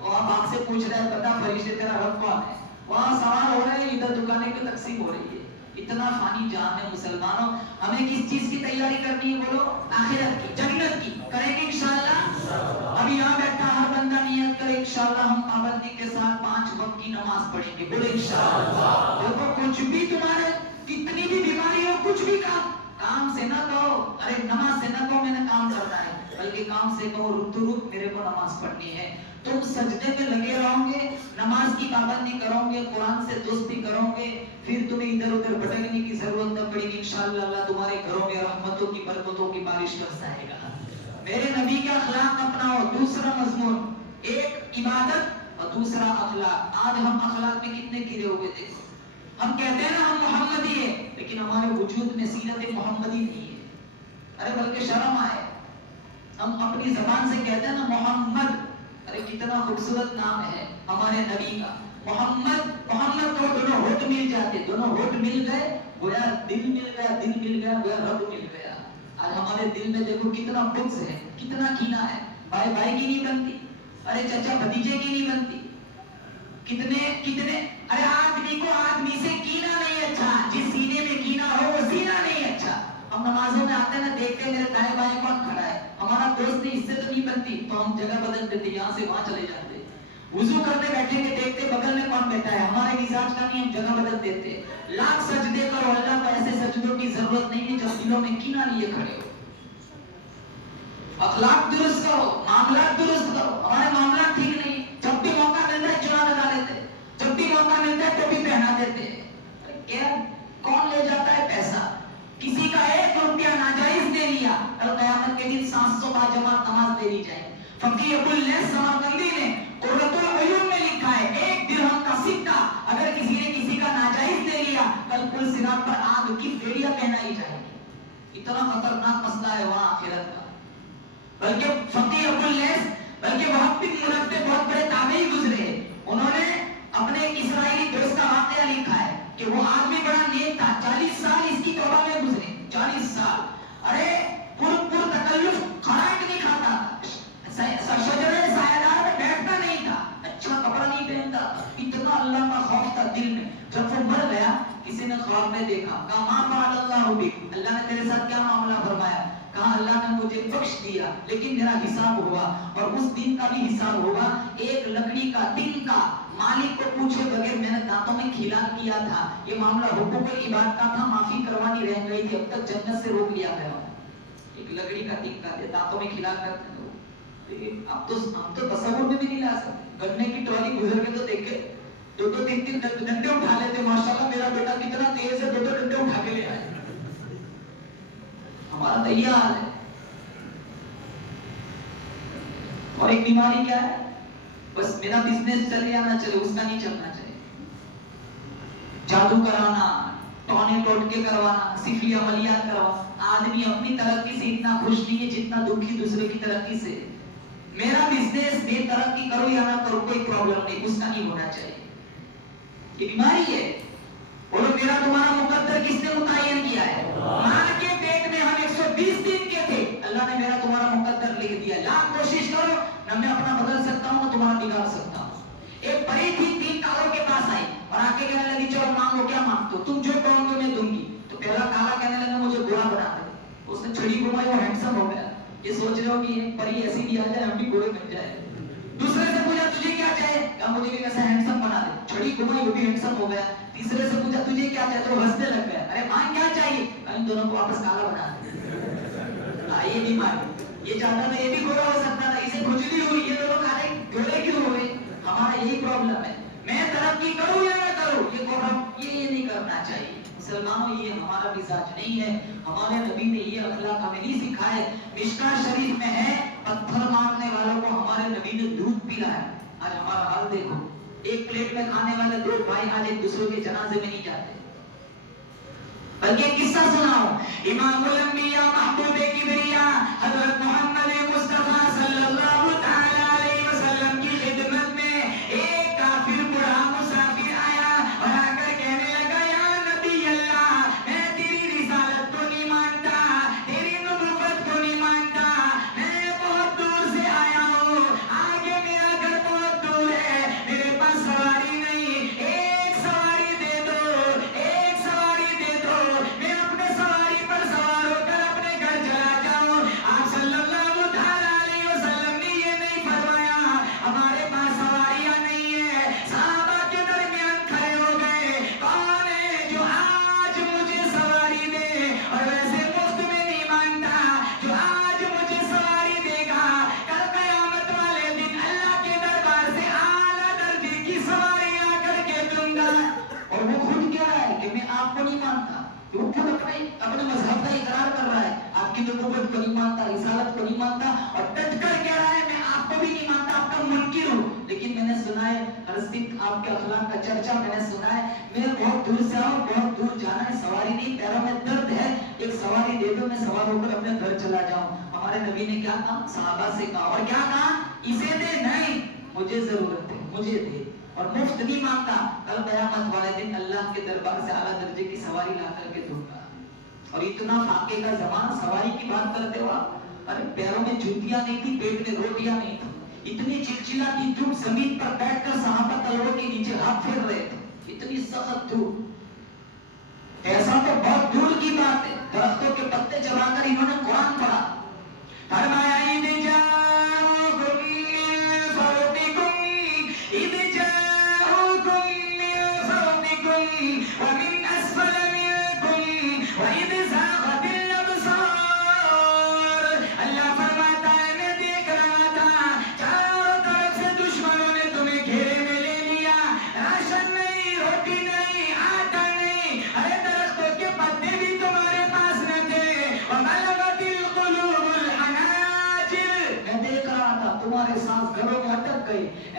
और आप आपसे पूछ रहे हैं बता फरिश्ते तेरा रब कौन है, वहाँ सवाल हो रहा है, इधर दुकानें की तकसीम हो रही है। इतना फानी जान है मुसलमानों। हमें किस चीज की तैयारी करनी है? बोलो आखिरत की, जन्नत की। करेंगे इंशाअल्लाह। अभी यहाँ बैठा हर बंदा नियत करे इंशाअल्लाह हम पाबंदी के साथ 5 वक्त की नमाज पढ़ेंगे, बोले इंशाअल्लाह। देखो कुछ भी तुम्हारे कितनी भी बीमारी हो, कुछ भी काम से ना कहो, अरे नमाज से ना कहो मैंने काम करना है, बल्कि काम से कहो रुक तो रुक, मेरे को नमाज पढ़नी है। تم سجدے میں لگے رہو گے، نماز کی پابندی کرو گے، قرآن سے دوستی کرو گے، پھر تمہیں ادھر ادھر بھٹکنے کی ضرورت نہ پڑے گی، انشاءاللہ اللہ تمہارے گھروں میں رحمتوں کی برکتوں کی بارش برسائے گا۔ میرے نبی کا اخلاق اپناؤ۔ دوسرا مضمون، ایک عبادت اور دوسرا اخلاق۔ آج ہم اخلاق میں کتنے گرے ہوئے تھے۔ ہم کہتے ہیں نا ہم محمدی ہیں، لیکن ہمارے وجود میں سیرت محمدی نہیں ہے۔ ارے بلکہ شرم آئے، ہم اپنی زبان سے کہتے ہیں نا محمد، ارے کتنا خوبصورت نام ہے ہمارے نبی کا محمد۔ محمد تو دونوں ہوٹ مل جاتے، دونوں ہوٹ مل گئے گویا دل مل گیا، دل مل گیا گویا رب مل گیا۔ آج ہمارے دل میں دیکھو کتنا بغض ہے، کتنا کینہ ہے، بھائی بھائی کی نہیں بنتی، ارے چچا بھتیجے کی نہیں بنتی، کتنے ارے آدمی کو آدمی سے کینہ نہیں اچھا، جس سینے میں کینہ ہو وہ سینہ نہیں اچھا۔ ہم نمازوں میں آتے ہیں نا، دیکھتے ہیں میرے دائیں بائیں کون کھڑا ہے، ہمارا دوست نہیں، اس سے تو نہیں بنتی، تو ہم جگہ بدل دیتے، یہاں سے وہاں چلے جاتے۔ وضو کرتے بیٹھے کے دیکھتے بغل میں کون بیٹھا ہے، ہمارے مزاج کا نہیں، ہم جگہ بدل دیتے۔ لاکھ سجدے کرو، اللہ کو ایسے سجدوں کی ضرورت نہیں ہے جب دلوں میں کینہ لیے کھڑے ہو۔ اخلاق درست کرو، معاملات درست کرو۔ ہمارے معاملات ٹھیک نہیں، جب بھی موقع ملتا ہے چلا لگا لیتے، جب بھی موقع ملتا ہے ٹوپی پہنا دیتے۔ کیا کون لے جاتا ہے پیسہ؟ کسی کا 1 روپیہ ناجائز دے لیا، اور قیامت کے دن 700 باجماعت نماز دے لی جائے۔ فقیر ابو اللیث سمرقندی نے قرۃ العیون میں لکھا ہے، 1 درہم کا سکہ اگر کسی نے کسی کا ناجائز دے لیا، کل پل صراط پر آگ کی بیڑیاں پہنائی جائے گی۔ اتنا خطرناک مسئلہ ہے وہاں آخرت کا۔ بلکہ فقیر ابو اللیث، بلکہ وہاں بن منبہ بہت بڑے تابعی گزرے، انہوں نے اپنے ایک اسرائیلی دوست کا واقعہ لکھا ہے کہ وہ آدمی بڑا نیک تھا، 40 سال اس کی توبہ میں گزرے، 40 سال۔ ارے پر تکلف خوراک نہیں کھاتا، شجرے سایہ میں بیٹھتا نہیں تھا، اچھا کپڑا نہیں پہنتا، اتنا اللہ کا خوف تھا دل میں۔ جب وہ مر گیا، کسی نے خواب میں دیکھا، کہا ما فعل اللہ بک، اللہ نے تیرے ساتھ کیا معاملہ فرمایا؟ کہا اللہ نے مجھے بخش دیا، لیکن میرا حساب ہوا، اور اس دن کا بھی حساب ہوگا۔ ایک لکڑی کا دن کا مالک کو پوچھے بغیر میں نے دانتوں میں کھیلان کیا تھا، یہ معاملہ حقوق عباد کا تھا، معافی کروانی رہ گئی تھی، اب تک جنت سے روک لیا گیا۔ ایک لکڑی کا دن کا دانتوں میں کھیلان کرتے ہیں، لیکن اب تو ہم تو تصور میں بھی نہیں لا سکتے۔ گنے کی ٹرالی گزر کے تو دیکھ کے 2-3 ڈنڈے اٹھا لیتے، ماشاءاللہ میرا بیٹا کتنا تیز ہے، 2 ڈنڈے اٹھا کے لے آئے۔ ہمارا تو یہ حال ہے۔ اور ایک بیماری کیا ہے؟ بس میرا بزنس چلے یا نہ چلے، اس کا نہیں چلنا چاہیے۔ جادو کرانا، ٹونے ٹوٹکے کروانا، سفری عملیات کروانا۔ آدمی اپنی ترقی سے اتنا خوش نہیں ہے جتنا دکھی دوسرے کی ترقی سے۔ میرا بزنس میں ترقی کرو یا نہ کرو کوئی پرابلم نہیں، اس کا نہیں ہونا چاہیے۔ یہ بیماری ہے۔ بولو میرا تمہارا مقدر کس نے متعین کیا ہے؟ ماں کے پیٹ میں ہم 120 دن کے تھے، اللہ نے میرا تمہارا مقدر لکھ دیا۔ لاکھ کوشش کرو، نہ میں اپنا بدل سکتا ہوں نہ تمہارا بگاڑ سکتا ہوں۔ ایک پری تھی 3 کالوں کے پاس آئی اور آ کے کہنے لگی چلو مانگو، کیا مانگتے ہو؟ تم جو کہو گے میں دوں گی۔ تو پہلا کالا کہنے لگا مجھے گورا بنا دے، اس نے چھڑی گھمائی، وہ ہینڈسم ہو گیا۔ یہ سوچ رہے ہو کہ ایک پری ایسی بھی آ جائے ہم بھی گورے بن جائے۔ دوسرے سے پوچھا تجھے کیا چاہیے؟ کہا مجھے بھی ویسا ہینڈسم بنا دے، چھڑی گھمائی وہ بھی ہینڈسم ہو گیا۔ تیسرے سے پوچھا تجھے کیا چاہیے؟ تو ہنسنے لگ گیا، ارے ماں کیا چاہیے؟ ان دونوں کو واپس کالا بنا دے۔ یہ بیماری، یہ چاہتا تھا یہ بھی گورا ہو سکتا تھا، اسے کھجلی ہوئی، یہ دونوں کالے گورے کیوں ہوئے؟ ہمارا یہی پرابلم ہے، میں ترقی کروں یا نہ کروں، یہ نہیں کرنا چاہیے۔ مسلمانوں یہ ہمارا مزاج نہیں ہے، ہمارے نبی نے یہ اخلاق ہمیں نہیں سکھائے۔ مشکاہ شریف میں ہے، پتھر مارنے والوں کو ہمارے نبی نے دودھ پلایا۔ آج ہمارا حال دیکھو، ایک پلیٹ میں کھانے والے 2 بھائی آج ایک دوسرے کے جنازے میں نہیں جاتے۔ بلکہ قصہ سناؤ، امام الانبیاء محبوب کبریا حضرت محمد مصطفیٰ صلی اللہ تعالی علیہ وسلم کی خدمت میں ایک کافر بوڑھا مسافر آیا اور آ کر کہنے لگا یا نبی اللہ، میں تیری رسالت کو نہیں مانتا، تیری نبوت کو نہیں مانتا، میں بہت دور سے آیا ہوں، آگے میرا گھر بہت دور ہے، میرے پاس سواری نہیں، ایک سواری دے دو، ایک سواری دے دو، میں اپنے سواری پر سوار ہو کر اپنے گھر چلا جاؤں۔ آپ صلی اللہ नबूवत को नहीं मानता, रिसालत को नहीं मानता और डट कर कह रहा है मैं आपको भी नहीं मानता, आपका मुनकिर हूँ, लेकिन मैंने सुना है हरसिक आपके अखलाक का चर्चा मैंने सुना है, मैं बहुत दूर से आऊँ, बहुत दूर जाना है, सवारी नहीं, पैरों में दर्द है, एक सवारी दे दो, मैं सवार होकर अपने घर चला जाऊँ। हमारे नबी ने क्या कहा? सहाबा से कहा, और क्या कहा? इसे दे, नहीं मुझे जरूरत है, मुझे दे, और मुफ्त नहीं मांगता, कल कयामत वाले दिन अल्लाह के दरबार से आला दर्जे की सवारी ला करके दूंगा। और इतना फाके का जमाना, सवारी की बात करते हो आप, अरे पैरों में जूतियां नहीं थी, पेट में रोटियां नहीं थी, इतनी चिलचिला थी धूप, जमीन पर बैठकर सहाबा तलवों के नीचे हाथ फेर रहे थे, इतनी सख्त धूप। ऐसा तो बहुत दूर की बात है, दरख्तों के पत्ते चबाकर इन्होंने कुरान पढ़ा, फरमाया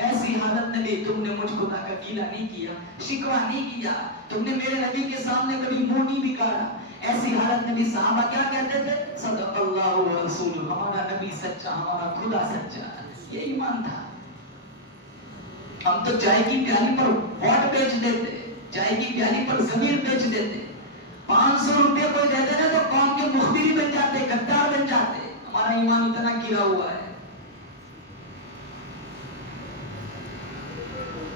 ऐसी हालत में भी तुमने मुझको गीला नहीं किया, शिकवा नहीं किया, तुमने मेरे नबी के सामने कभी मुंह नहीं बिगाड़ा। ऐसी हालत में भी सहाबा क्या कहते थे? सदक़ल्लाहु व रसूलुहु, हमारा नबी सच्चा, हमारा खुदा सच्चा, ये ईमान था। हम तो चाय की प्याली पर वोट बेच देते, चाय की प्याली पर जमीन बेच देते, 500 रुपए कोई देते ना तो कौम के मुखबिरी बन जाते, गद्दार बन जाते। हमारा ईमान इतना गिरा हुआ है।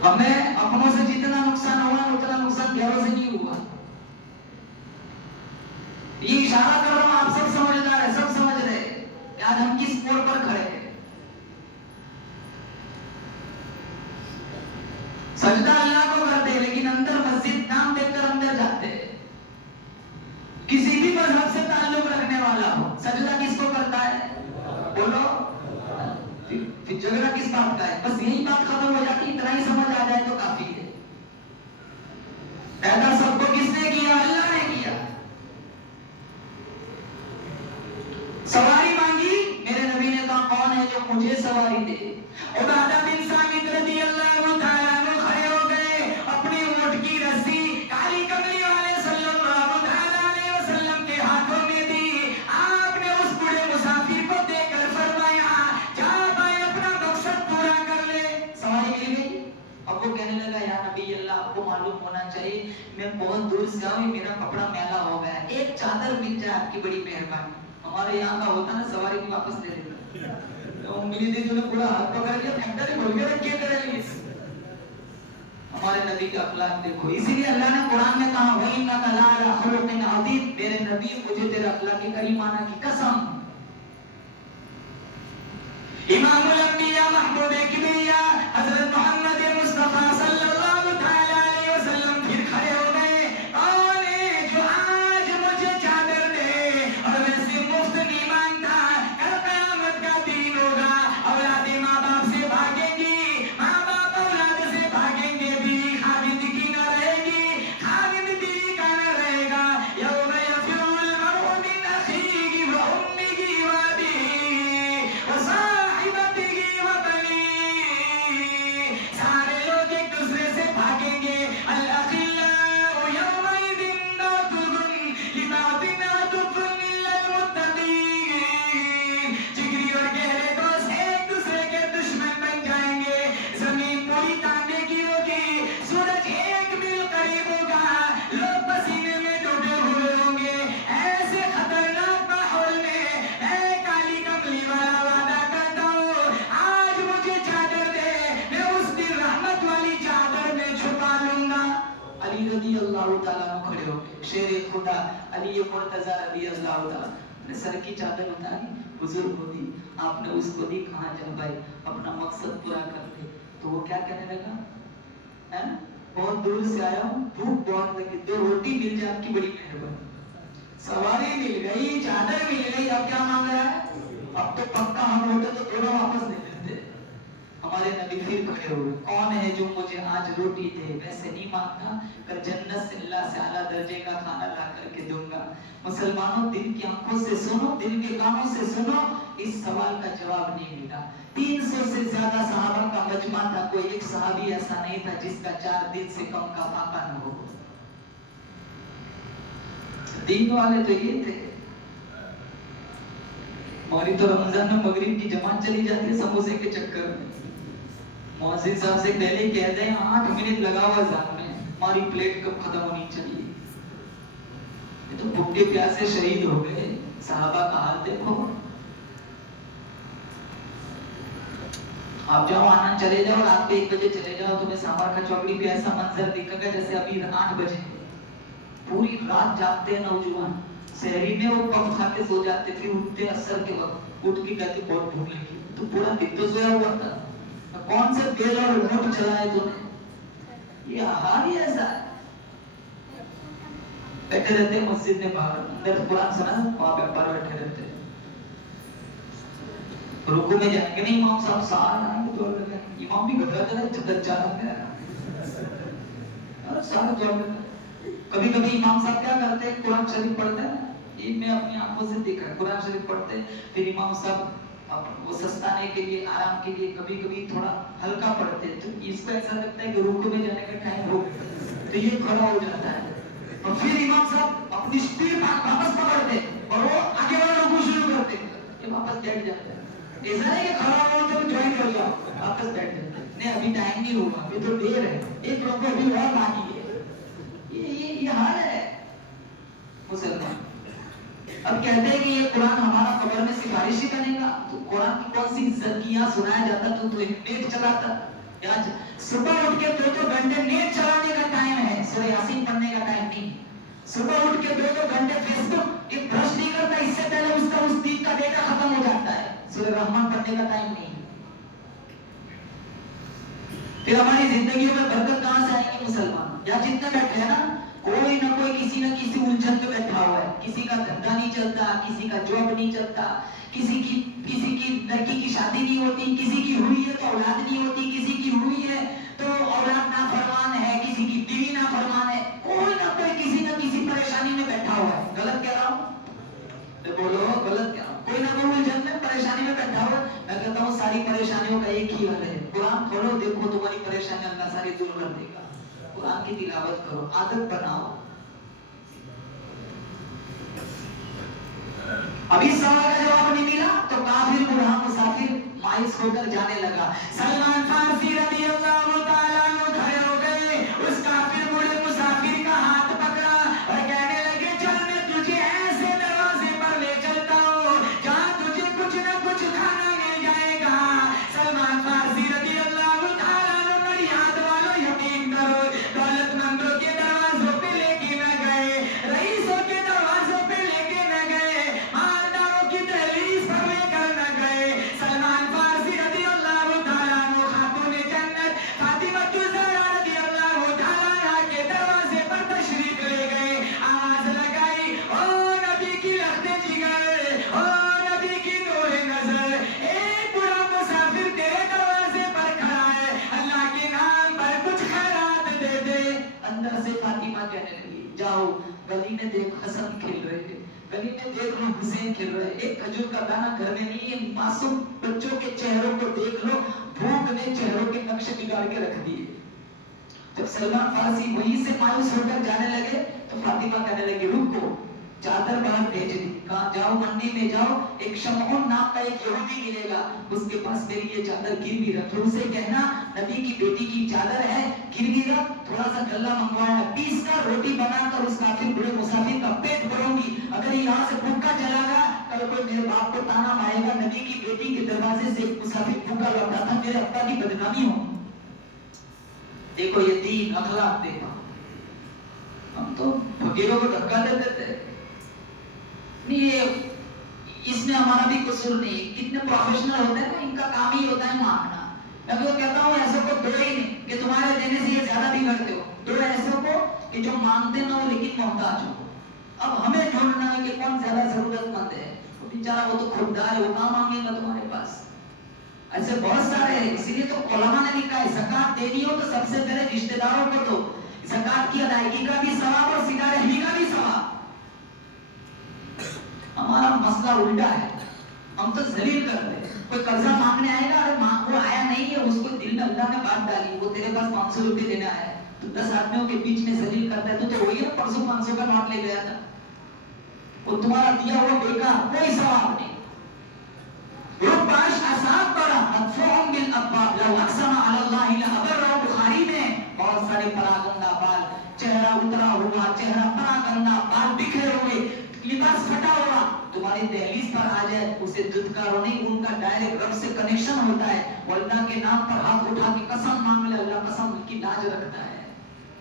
हमें अपनों से जितना नुकसान हुआ उतना नुकसान गैरों से नहीं हुआ। ये इशारा कर रहा हूं, आप सब समझदार है, सब समझ रहे हैं आज हम किस मोड़ पर खड़े हैं। सजदा अल्लाह को करते हैं, लेकिन अंदर मस्जिद नाम देखकर अंदर जाते हैं। किसी भी मजहब से ताल्लुक रखने वाला हो, सजदा किसको करता है? बोलो, फिर झगड़ा किस बात का है? बस यही बात खत्म हो जाती, इतना ही समझ आ जाए तो काफी है। पैदा सबको किसने किया? अल्लाह ने किया। सवारी मांगी, मेरे नबी ने कहा कौन है जो मुझे सवारी दे? उबादा बिन सामित रज़ियल्लाहु ताला अन्हु खड़े हो गए, अपनी ऊंट की रस्सी काली कमली वाले सल्लल्लाहु ताला अलैहि वसल्लम के हाथों में दी। आपने उस बूढ़े मुसाफिर को देकर फरमाया, जा भाई अपना मकसद पूरा कर ले। सवारी मिल गई। अब वो कहने लगा, या नबी अल्लाह, आपको मालूम होना चाहिए मैं बहुत दूर से आऊं, मेरा कपड़ा मैला हो गया, एक चादर मिल जाए आपकी बड़ी मेहरबानी। हमारे यहाँ का होता ना, सवारी को वापस ले लेता, तो मिली थी जो पूरा हाथ पकड़ लिया, फैक्ट्री खोल के रखिए करेंगे। हमारे नबी का अखलाक देखो, इसीलिए अल्लाह ने कुरान में कहा, वही इन्नका लअला खुलुक़िन अज़ीम, मेरे नबी मुझे तेरे अखलाक करीमाना की कसम। इमामुल अंबिया महबूब किबरिया हजरत मोहम्मद मुस्तफा सल्लल्लाहु ताला अलैहि वसल्लम फिर खड़े हो गए, कौन है जो आज मुझे चादर दे? और वैसे मुफ्त नहीं मांगता, कल कयामत का दिन होगा, औलादे माँ बाप से भागेंगी, माँ बाप औलाद से भागेंगे, बीवी खाविद की न रहेगी, खाविद बीवी का न रहेगा। यौम यफ़िरुल मर्'उ मिन अख़ीही व उम्मिही व अबीही व साहिबतिही व बनीही, सारे लोग एक दूसरे से भागेंगे। अल अखिल्लाउ यौमइज़िन बादुहुम लिबादिन अदुव्वुन इल्लल मुत्तक़ीन, जिगरी और गहरे दोस्त एक दूसरे के दुश्मन बन जाएंगे। जमीन पूरी तांबे की होगी, सूरज 1 मील करीब होगा, लोग पसीने में डूबे हुए होंगे। ऐसे खतरनाक माहौल में मैं काली कमली वाला वादा करता हूँ, आज मुझे चादर दे, मैं उस दिन रहमत वाली चादर में छुपा लूंगा। अली रज़ियल्लाहु ताला अन्हु खड़े हो गए, शेर खुदा अली मुर्तजा रज़ियल्लाहु ताला ने सर की चादर उतारी, हुजूर को दी, आपने उसको दी, कहा चल भाई अपना मकसद पूरा कर ले। तो वो क्या कहने लगा, है बहुत दूर से आया हूँ, भूख बहुत लगी, 2 रोटी मिल जाए आपकी बड़ी मेहरबानी। सवारी मिल गई, चादर मिल गई, अब क्या मांग रहा है? अब तो पक्का हम होते तो थोड़ा वापस दे देते। हमारे नबी फिर खड़े हुए, कौन है जो मुझे आज रोटी दे, वैसे नहीं मांगना, कल जन्नत से अल्लाह से आला दर्जे का खाना ला करके दूंगा। मुसलमानों, दिल की आंखों से सुनो, दिल के कानों से सुनो, इस सवाल का जवाब नहीं मिला। 300 से ज्यादा सहाबा का मजमा था, कोई एक सहाबी ऐसा नहीं था जिसका 4 दिन से कम का फाका न हो। दीन वाले तो ये थे। हमारी तो रमजान में मगरिब की जमात चली जाती है समोसे के चक्कर में। मौसिन साहब से पहले कह दें 8 मिनट लगा हुआ जान में, हमारी प्लेट कब खत्म होनी चाहिए। ये तो भूखे प्यासे शहीद हो गए। सहाबा का हाल देखो। आप जाओ आनंद चले जाओ, रात के 1 बजे चले जाओ, तुम्हें सांभर का चौकड़ी पे ऐसा मंजर दिखेगा जैसे अभी 8 बजे। पूरी रात जागते हैं नौजवान, शहरी में वो कब खा के सो जाते, फिर उठते असर के वक्त, उठ के कहते बहुत भूख लगी। तो पूरा दिन तो सोया हुआ था, कौन से तेल और रिमोट चलाए तूने? ये हाल ही ऐसा है। बैठे रहते मस्जिद में बाहर, अंदर कुरान सुना, वहां पे बाहर बैठे रहते। रुकू में जाएंगे नहीं, इमाम साहब सार आएंगे तो इमाम भी घबरा जाता है, छतर चाहते हैं और सारे जोड़। कभी कभी इमाम साहब क्या करते हैं, कुरान शरीफ पढ़ते हैं। ये मैं अपनी आंखों से देखा है, कुरान शरीफ पढ़ते हैं, फिर इमाम साहब वो सस्ताने के लिए, आराम के लिए कभी कभी थोड़ा हल्का पढ़ते हैं, तो इसको ऐसा लगता है कि रुकू में जाने का टाइम हो गया, तो ये खड़ा हो जाता है और फिर इमाम साहब अपनी स्पीड वापस पकड़ते और वो आगे वाला रुकू शुरू करते, ये वापस बैठ जाते हैं। ऐसा नहीं कि खड़ा हो तो ज्वाइन कर जाओ, वापस बैठ जाते हैं। नहीं अभी टाइम नहीं होगा, अभी तो देर है, एक रुकू अभी और बाकी है। ये हाल है मुसलमान। अब कहते हैं कि ये कुरान हमारा कब्र में सिफारिश ही बनेगा, तो कुरान की कौन सी इज्जत किया सुनाया जाता, तो नेट चलाता। आज सुबह उठ के 2-2 घंटे नेट चलाने का टाइम है, सूरह यासीन पढ़ने का टाइम नहीं। सुबह उठ के 2-2 घंटे फेसबुक, ये ब्रश नहीं करता, इससे पहले उसका उस दिन का डेटा खत्म हो जाता है, सूरह रहमान पढ़ने का टाइम नहीं। फिर हमारी जिंदगियों में बरकत कहां से आएगी मुसलमान? या जितने बैठे हैं ना, कोई ना कोई किसी न किसी उलझन में बैठा हुआ है। किसी का धंधा नहीं चलता, किसी का जॉब नहीं चलता, किसी की लड़की की शादी नहीं होती, किसी की हुई है तो औलाद नहीं होती, किसी की हुई है तो औलाद नाफरमान है, किसी की बीवी नाफरमान है। कोई ना कोई किसी न किसी परेशानी में बैठा हुआ है। गलत कह रहा हूँ? तो बोलो गलत क्या? कोई ना कोई उलझन में परेशानी में बैठा हुआ। मैं कहता हूँ सारी परेशानियों का एक ही हल है, कुरान खोलो, देखो तुम्हारी परेशानी अल्लाह सारी दूर कर देगा। कुरान की तिलावत करो, आदत बनाओ। अभी सवाल का जवाब नहीं मिला तो काफिर बूढ़ा मुसाफिर मायूस होकर जाने लगा। सलमान फारसी रज़ियल्लाहु ताला अन्हु खड़े हो गए, उस काफिर बूढ़े मुसाफिर का हाथ पकड़ा और कहने लगे, चल मैं तुझे ऐसे दरवाजे पर ले चलता हूँ जहाँ तुझे कुछ न कुछ खाना मिल जाएगा। सलमान फारसी रज़ियल्लाहु ताला अन्हु, मेरी याद वालों यकीन करो, दौलतमंदों के दरवाजों पे लेके न गए, रईसों के दरवाजों पे लेके न गए, मालदारों की दहलीज पर लेकर न गए। सलमान फारसी रज़ियल्लाहु ताला अन्हु खातूने जन्नत फातिमा ज़हरा रज़ियल्लाहु ताला अन्हा के दरवाजे पर तशरीफ ले गए। आवाज लगाई, ओ नबी की लख्ते जिगर, ओ नबी की नूरे नजर, एक बुरा मुसाफिर तेरे दरवाजे पर खड़ा है, अल्लाह के नाम पर कुछ खैरात दे दे। अंदर से फातिमा कहने लगी, जाओ गली में देख हसन खेल रहे हैं, गली में देख लो हुसैन खेल रहे हैं, एक खजूर का दाना घर में नहीं है, मासूम बच्चों के चेहरों को देख लो, भूख ने चेहरों के नक्शे बिगाड़ के रख दिए। जब सलमान फारसी वहीं से मायूस होकर जाने लगे तो फातिमा कहने लगी, रुको, चादर बाहर भेज दी, कहा जाओ मंडी में जाओ, एक शमऊन नाम का एक यहूदी मिलेगा, उसके पास मेरी ये चादर गिरवी रख लो, उसे कहना नबी की बेटी की चादर है, गिरवी रख, थोड़ा सा गल्ला मंगवाना, पीस कर रोटी बनाकर उस काफिर बुरे मुसाफिर का पेट भरूंगी, अगर यहाँ से भूखा चला गया कल कोई मेरे बाप को ताना मारेगा, नबी की बेटी के दरवाजे से एक मुसाफिर भूखा लौटा था, मेरे अब्बा की बदनामी हो। देखो ये दीन अखलाक देखो, हम तो फकीरों को धक्का दे देते। ये इसमें हमारा भी कसूर नहीं, कितने प्रोफेशनल होते हैं ना, इनका काम ही होता है मांगना। मैं तो कहता हूँ ऐसों को दो ही नहीं कि तुम्हारे देने से ये ज्यादा बिगड़ते हो, दो ऐसों को कि जो मांगते ना हो लेकिन मोहताज हो। अब हमें ढूंढना है कि कौन ज्यादा जरूरतमंद है, तो बेचारा वो तो खुददार है, वो कहाँ मांगेगा तुम्हारे पास। ऐसे बहुत सारे हैं, इसीलिए तो उलमा ने लिखा है ज़कात देनी हो तो सबसे पहले रिश्तेदारों को दो, ज़कात की अदायगी का भी सवाब और सिला रहमी का भी सवाब। हमारा मसला उल्टा है, हम तो जलील कर रहे हैं। कोई कर्जा मांगने आएगा, अरे वो आया नहीं है, उसको दिल में अल्लाह ने बात डाली, वो तेरे पास 500 रुपए देना है, तो 10 आदमियों के बीच में जलील करता है, तो वही ना परसों 500 का नोट ले गया था, वो तुम्हारा दिया हुआ बेकार, कोई सवाब नहीं। रुबाश असाब बड़ा मदफून बिल अब्बाब लव अक़सम अलल्लाहि लअबरहु। बुखारी में बहुत सारे परागंदा बाल, चेहरा उतरा हुआ, चेहरा परागंदा बाल बिखरे हुए, लिबास फटा हुआ, तुम्हारी दहलीज पर आ जाए, उसे दुत्कारो नहीं, उनका डायरेक्ट रब से कनेक्शन होता है। वो अल्लाह के नाम पर हाथ उठा के कसम मांग ले, अल्लाह कसम उनकी लाज रखता है।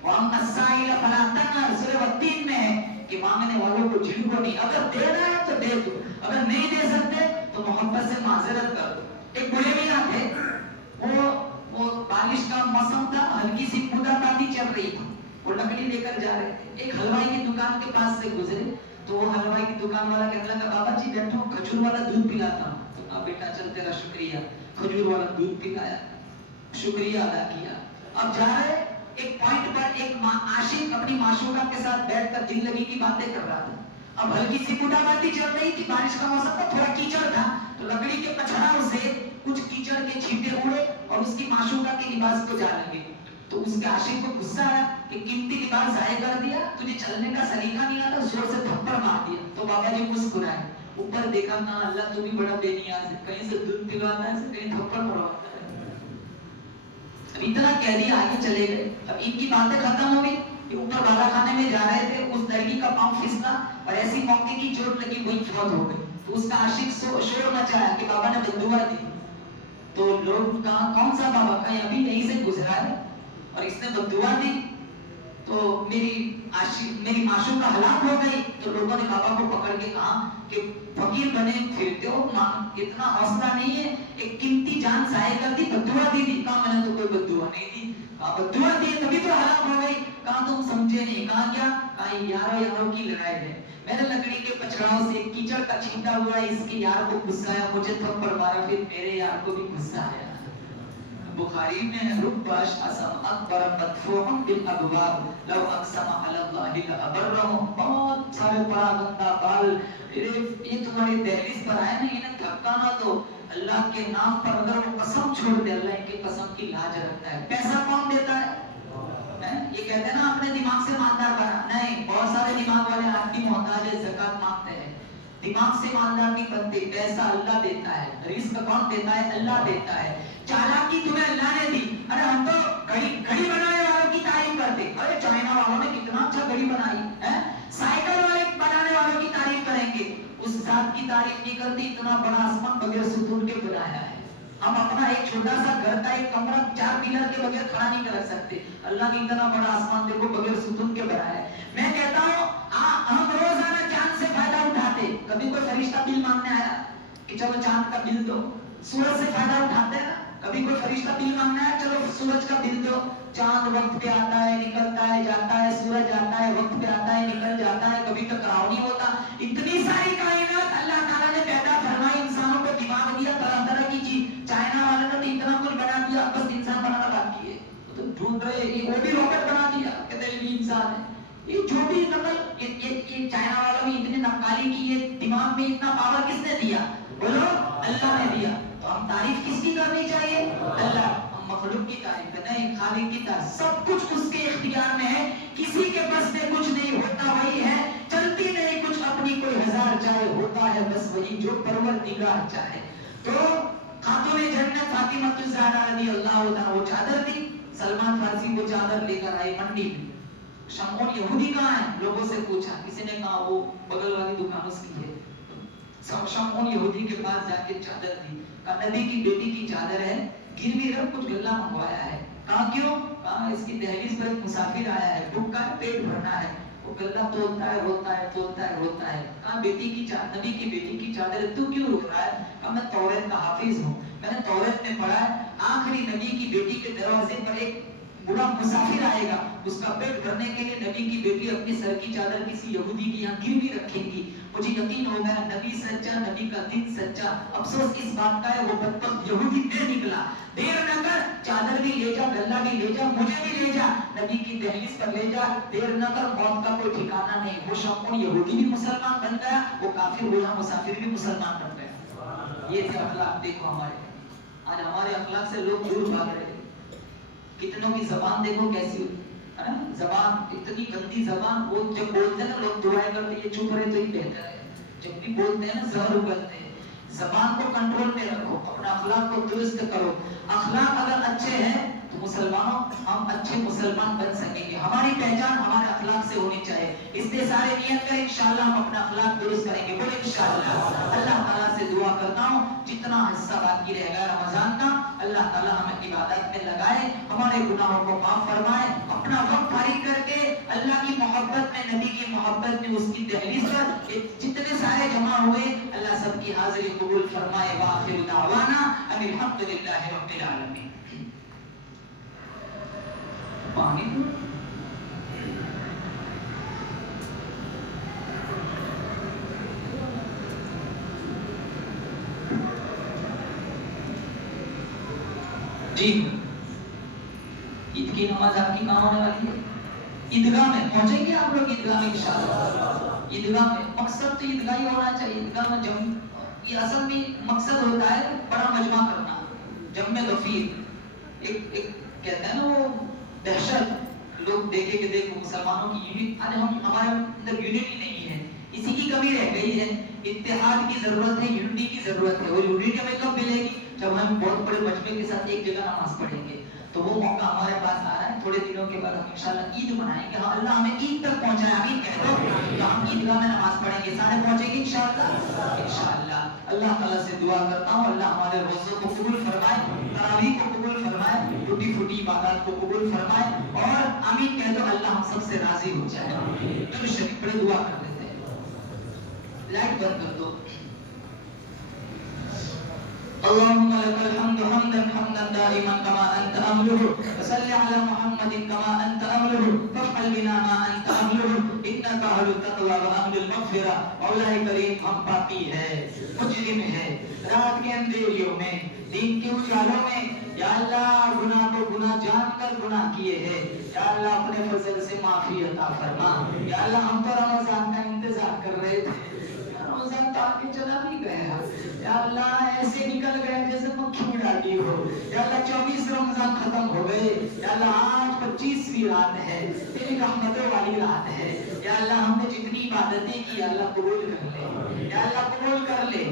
वअम्मा साइल फला तनहर, सूरह तीन में है कि मांगने वालों को झिड़को नहीं, अगर देना है तो दे दो, अगर नहीं दे सकते तो मोहब्बत से माजरत कर दो। एक बड़े मियां थे, वो बारिश का मौसम था, हल्की सी बूंदाबांदी चल रही थी, वो लकड़ी लेकर जा रहे थे, एक हलवाई की दुकान के पास से गुजरे, तो वो हलवाई की दुकान वाला कहने लगा, बाबा जी बैठो, खजूर वाला दूध पिलाता हूँ। तो आप बेटा चल, तेरा शुक्रिया, खजूर वाला दूध पिलाया, शुक्रिया अदा किया। अब जा रहे, एक पॉइंट पर एक आशिक अपनी माशूका के साथ बैठकर जिंदगी की बातें कर रहा था। अब हल्की सी बूंदाबांदी चल रही थी, बारिश का मौसम था, थोड़ा कीचड़ था, तो लकड़ी के पछड़ाव से कुछ कीचड़ के छींटे उड़े और उसकी माशूका के लिबास को जा लगे। तो उसके आशिक को गुस्सा आया कि कीमती लिबास जाया कर दिया, तुझे चलने का सलीका नहीं आता, जोर से थप्पड़ मार दिया। तो बाबा जी मुस्कुराए, ऊपर देखा ना, अल्लाह तू भी बड़ा बेनियाज है, कहीं से दूध पिलवाता है, कहीं थप्पड़ मरवाता है। अब इतना कह दिया, आगे चले गए। अब इनकी बातें खत्म हो गई, ऊपर बाला खाने में जा रहे थे, उस लड़की का पांव फिसला और ऐसी मौके की चोट लगी, वही फौत हो गई। तो उसका आशिक शोर मचाया कि बाबा ने बद्दुआ दी। तो लोग कहा, कौन सा बाबा, कहीं अभी यहीं से गुजरा है और इसने बद्दुआ दी, तो मेरी माशूका हलाक हो गई। तो लोगों ने बाबा को पकड़ के कहा कि फकीर बने फिरते हो, इतना हौसला नहीं है, एक कीमती जान जाया कर दी, बद्दुआ दी थी। कहा मैंने तो कोई बद्दुआ नहीं दी। कहा बद्दुआ दी तभी तो हलाक हो गई। कहा तुम समझे नहीं। कहा क्या? कहा यारों की लड़ाई है, मैंने लकड़ी के पछड़ाव से कीचड़ का छींटा हुआ है, इसके यार को गुस्सा आया, मुझे थप्पड़ मारा, फिर मेरे यार को भी गुस्सा आया। बुखारी में रुबाश असम अकबर मदफून बिल अबवाब लव अक़सम अलल्लाहि लअबरहु। बहुत सारे परागंदा बाल, ये तुम्हारी दहलीज पर आए ना, इन्हें धक्का ना दो, अल्लाह के नाम पर अगर वो कसम छोड़ दे, अल्लाह इनकी कसम की लाज रखता है। पैसा कौन देता है? ये कहते हैं ना अपने दिमाग से मालदार बना, नहीं, बहुत सारे दिमाग वाले आदमी मोहताज है, ज़कात मांगते हैं, दिमाग से मालदार नहीं बनते। पैसा अल्लाह देता है, रिस्क कौन देता है? अल्लाह देता है। चालाकी तुम्हें अल्लाह ने दी। अरे हम तो घड़ी बनाने वालों की तारीफ करते, अरे चाइना वालों ने कितना अच्छा घड़ी बनाई है, साइकिल वाले बनाने वालों की तारीफ करेंगे, उस जात की तारीफ नहीं करती, इतना बड़ा आसमान बगैर सुतून के बनाया है। हम अपना एक छोटा सा घर का एक कमरा 4 पिलर के बगैर खड़ा नहीं कर सकते, अल्लाह ने इतना बड़ा आसमान देखो बगैर सुतून के बनाया है। मैं कहता हूँ हम रोजाना चांद से फायदा उठाते, कभी कोई फरिश्ता बिल मांगने आया कि चलो चांद का बिल दो, सूरज से फायदा उठाते हैं, कभी कोई फरिश्ता बिल मांगना है, चलो सूरज का बिल दो। चांद वक्त पे आता है, निकलता है, जाता है, सूरज आता है, वक्त पे आता है, निकल जाता है, कभी टकराव नहीं होता। इतनी सारी कायनात अल्लाह ताला ने पैदा फरमाई, इंसानों को दिमाग दिया, तरह तरह की चीज। चाइना वाले ने तो इतना कुछ बना दिया, बस इंसान बनाना बाकी है, तो ढूंढ रहे, वो भी रॉकेट बना दिया, कहते हैं ये इंसान है। ये जो भी नकल, ये चाइना वालों में इतनी नक्काली की, ये दिमाग में इतना पावर किसने दिया? बोलो, अल्लाह ने दिया। तो हम तारीफ किसकी करनी चाहिए? अल्लाह। हम मखलूक की तारीफ नहीं, खालिक की तारीफ। सब कुछ उसके इख्तियार में है, किसी के बस में कुछ नहीं, होता वही है, चलती नहीं कुछ अपनी, कोई हजार चाहे, होता है बस वही जो परवरदिगार चाहे। तो खातून जन्नत फातिमा ज़हरा रज़ी अल्लाह तआला, वो चादर दी, सलमान फारसी वो चादर लेकर आए मंडी में। शमऊन यहूदी कहाँ है? लोगों से पूछा, किसी ने कहा वो बगल वाली दुकान उसकी है। शमऊन यहूदी के पास जाके चादर दी, कहा नबी की बेटी की चादर है, गिरवी रख, कुछ गल्ला मंगवाया है। कहा क्यों? कहा इसकी दहलीज पर एक मुसाफिर आया है, भूख का पेट भरना है, वो गल्ला तोड़ता है, रोता है, तोड़ता है, रोता है। कहा बेटी की चादर, नबी की बेटी की चादर है, तू क्यों रो रहा है? कहा मैं तौरात का हाफिज हूँ, मैंने तौरात में पढ़ा है, आखिरी नबी की बेटी के दरवाजे पर एक बूढ़ा मुसाफिर आएगा, उसका पेट भरने के लिए नबी की बेटी अपनी सर की चादर किसी यहूदी की यहाँ गिरवी रखेगी, مجھے یقین ہو گیا نبی سچا، نبی کا دین سچا۔ افسوس اس بات کا ہے وہ بدبخت یہودی دیر نکلا، دیر نہ کر، چادر بھی لے جا، گلہ بھی لے جا، مجھے بھی لے جا، نبی کی دہلیز پر لے جا، دیر نہ کر، موت کا کوئی ٹھکانہ نہیں۔ وہ شمعون یہودی بھی مسلمان بن گیا، وہ کافر ہوا مسافر بھی مسلمان بن گیا۔ یہ تھے اخلاق، دیکھو ہمارے آج ہمارے اخلاق سے لوگ دور بھاگ رہے ہیں۔ کتنوں کی زبان دیکھو کیسی ہے نا، زبان اتنی گندی زبان، وہ جب بولتے ہیں نا لوگ دعائیں کرتے ہیں یہ چپ رہے تو ہی بہتر ہے، جب بھی بولتے ہیں نا زہر اگلتے ہیں۔ زبان کو کنٹرول میں رکھو، اپنا اخلاق کو درست کرو۔ اخلاق اگر اچھے ہیں تو مسلمانوں ہم اچھے مسلمان بن سکیں گے۔ ہماری پہچان ہمارے اخلاق سے ہونی چاہیے، اس لیے سارے نیت کریں انشاءاللہ ہم اپنا اخلاق درست کریں گے، بولے انشاءاللہ۔ اللہ تعالیٰ سے دعا کرتا ہوں جتنا حصہ باقی رہے گا رمضان کا، اللہ تعالیٰ ہمیں عبادت میں لگائے، ہمارے گناہوں کو معاف فرمائے، اپنا وقت فارغ کر کے اللہ کی محبت میں، نبی کی محبت میں، اس کی دہلیز پر جتنے سارے جمع ہوئے اللہ سب کی حاضری قبول فرمائے۔ وآخر دعوانا ان الحمدللہ رب العالمین۔ پانی جی، عید کی نماز آپ کی کہاں ہونے والی ہے؟ عیدگاہ میں پہنچیں گے آپ لوگ، عیدگاہ میں انشاءاللہ۔ عیدگاہ میں مقصد تو عیدگاہ ہی ہونا چاہیے، عیدگاہ میں جم، یہ اصل میں مقصد ہوتا ہے بڑا مجمع کرنا، جمع غفیر۔ ایک کہتے ہیں نا وہ دہشت، لوگ دیکھے کہ دیکھو مسلمانوں کی یونٹ، آج ہمارے اندر یونٹی نہیں ہے، اسی کی کمی رہ گئی ہے۔ اتحاد کی ضرورت ہے، یونٹی کی ضرورت ہے، اور یونٹی ہمیں کب ملے گی؟ جب ہم بہت بڑے مجمع کے ساتھ ایک جگہ نماز پڑھیں گے۔ تو وہ موقع ہمارے پاس آ رہا ہے، تھوڑے دنوں کے بعد ہم انشاءاللہ عید منائیں گے۔ ہاں اللہ ہمیں عید تک پہنچائے، آمین کہہ دو، تو ہم عیدگاہ میں نماز پڑھیں گے، سارے پہنچیں گے انشاءاللہ۔ انشاءاللہ اللہ تعالیٰ سے دعا کرتا ہوں اللہ ہمارے روزوں کو قبول فرمائے، تراویح کو قبول فرمائے، ٹوٹی پھوٹی عبادات کو قبول فرمائے، اور آمین کہہ دو، اللہ ہم سب سے راضی ہو جائے۔ درود شریف پڑھ دعا کر لیتے ہیں، لائٹ بند کر دو۔ اللهم لك الحمد حمدا حمدا دائما كما انت اهله، وصل على محمد كما انت اهله، فافعل بنا ما انت اهله، انك اهل التقوى واهل المغفرة۔ مولا کریم ہم پاپی ہے، مجرم ہے، رات کے اندھیریوں میں، دن کے اجالوں میں، یا اللہ گناہ کو گناہ جان کر گناہ کیے ہیں، یا اللہ اپنے فضل سے معافی عطا فرما۔ یا اللہ ہم تو رمضان کا انتظار کر رہے تھے، رمضان تو آگے چلا بھی گیا، یا اللہ ایسے نکل گئے جیسے مکھی ڈالی ہو۔ یا اللہ 24 رمضان ختم ہو گئے، یا اللہ آج 25ویں رات ہے، تیری رحمتوں والی رات ہے۔ یا اللہ ہم نے جتنی عبادتیں کی اللہ قبول کر لے، یا اللہ قبول کر لے۔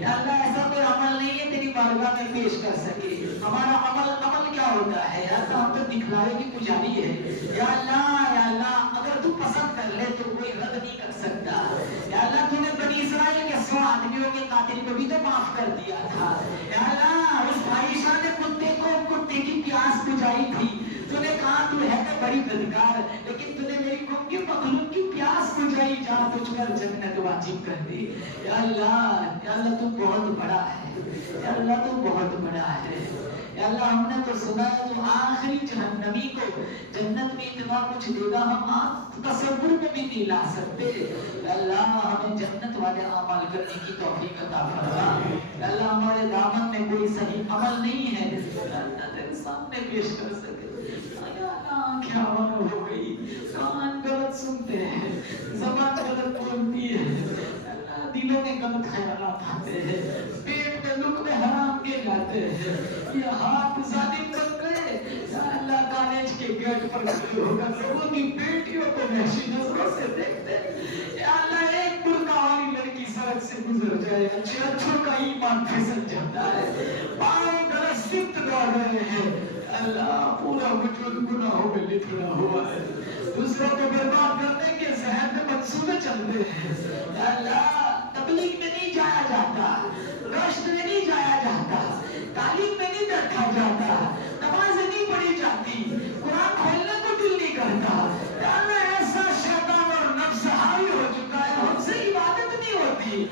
یا اللہ ایسا کوئی عمل نہیں ہے تیری بارگاہ میں پیش کر سکے، ہمارا عمل کیا ہوتا ہے؟ یا اللہ ہم تو دکھلاوے کی پجاری ہے۔ یا اللہ اگر تو پسند کر لے تو کوئی رد نہیں کر سکتا۔ یا اللہ تو نے بنی اسرائیل کے 100 آدمیوں کے قاتل کو بھی تو معاف کر دیا تھا۔ یا اللہ اس عائشہ نے کتے کی پیاس بجھائی تھی، تو نے کہا تو ہے تو بڑی بدکار، لیکن تو نے میری قوم کی مخلوق کی پیاس بجھائی، جا تجھ پر جنت واجب کر دی۔ یا اللہ تو بہت بڑا ہے، یا اللہ تو بہت بڑا ہے۔ یا اللہ ہم نے تو سنا ہے تو آخری جہنمی کو جنت میں اتنا کچھ دے گا ہم تصور میں بھی نہیں لا سکتے۔ یا اللہ ہمیں جنت والے اعمال کرنے کی توفیق عطا فرما۔ یا اللہ ہمارے دامن میں کوئی صحیح عمل نہیں ہے اللہ تیرے سامنے پیش کر سکے۔ یا اللہ کیا عمل ہو گئی، کان غلط سنتے ہیں، زبان غلط بولتی ہے، اللہ دلوں میں غلط خیالات آتے ہیں، پیٹ میں لقمے حرام کے جاتے ہیں، یہ ہاتھ ظالم بن گئے۔ یا اللہ کالج کے گیٹ پر کھڑے ہو کر لوگوں کی بیٹیوں کو وحشی نظروں سے دیکھتے ہیں۔ یا اللہ ایک برقع والی لڑکی سڑک سے گزر جائے، اچھوں کا ایمان پھسل جاتا ہے، پاؤں غلط سمت دوڑ رہے ہیں۔ اللہ پورا وجود گناہوں میں لتڑا ہوا ہے، دوسروں کو برباد کرنے کے ذہن میں منصوبے چلتے ہیں۔ یا اللہ تبلیغ میں نہیں جایا جاتا، رشد میں نہیں جایا جاتا، تعلیم میں نہیں بیٹھا جاتا، نماز نہیں پڑھی جاتی، قرآن کھولنے کو دل نہیں کرتا۔ یا اللہ ایسا شیطان اور نفس حاوی ہو چکا ہے، ہم سے عبادت نہیں ہوتی۔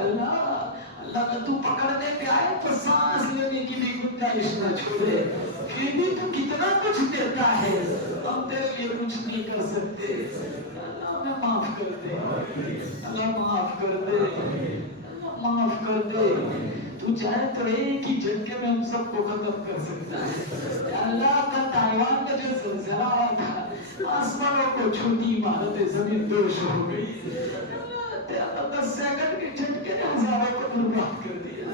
اللہ تو پکڑنے پہ آئے تو سانس لینے کی بھی گنجائش نہ چھوڑے، پھر بھی تو کتنا کچھ دیتا ہے، ہم تیرے لیے کچھ نہیں کر سکتے۔ اللہ ہمیں معاف کر۔ کر دے، اللہ معاف کر دے، اللہ معاف کر دے۔ تو چاہے تو ایک ہی جھٹکے میں ہم سب کو ختم کر سکتا ہے۔ اللہ کا تائیوان کا جو زلزلہ آیا تھا، آسمانوں کو چھوٹی عمارتیں زمین دوش ہو گئی۔ اللہ 10 سیکنڈ کے جھٹکے نے ہزاروں کو برباد کر دیا۔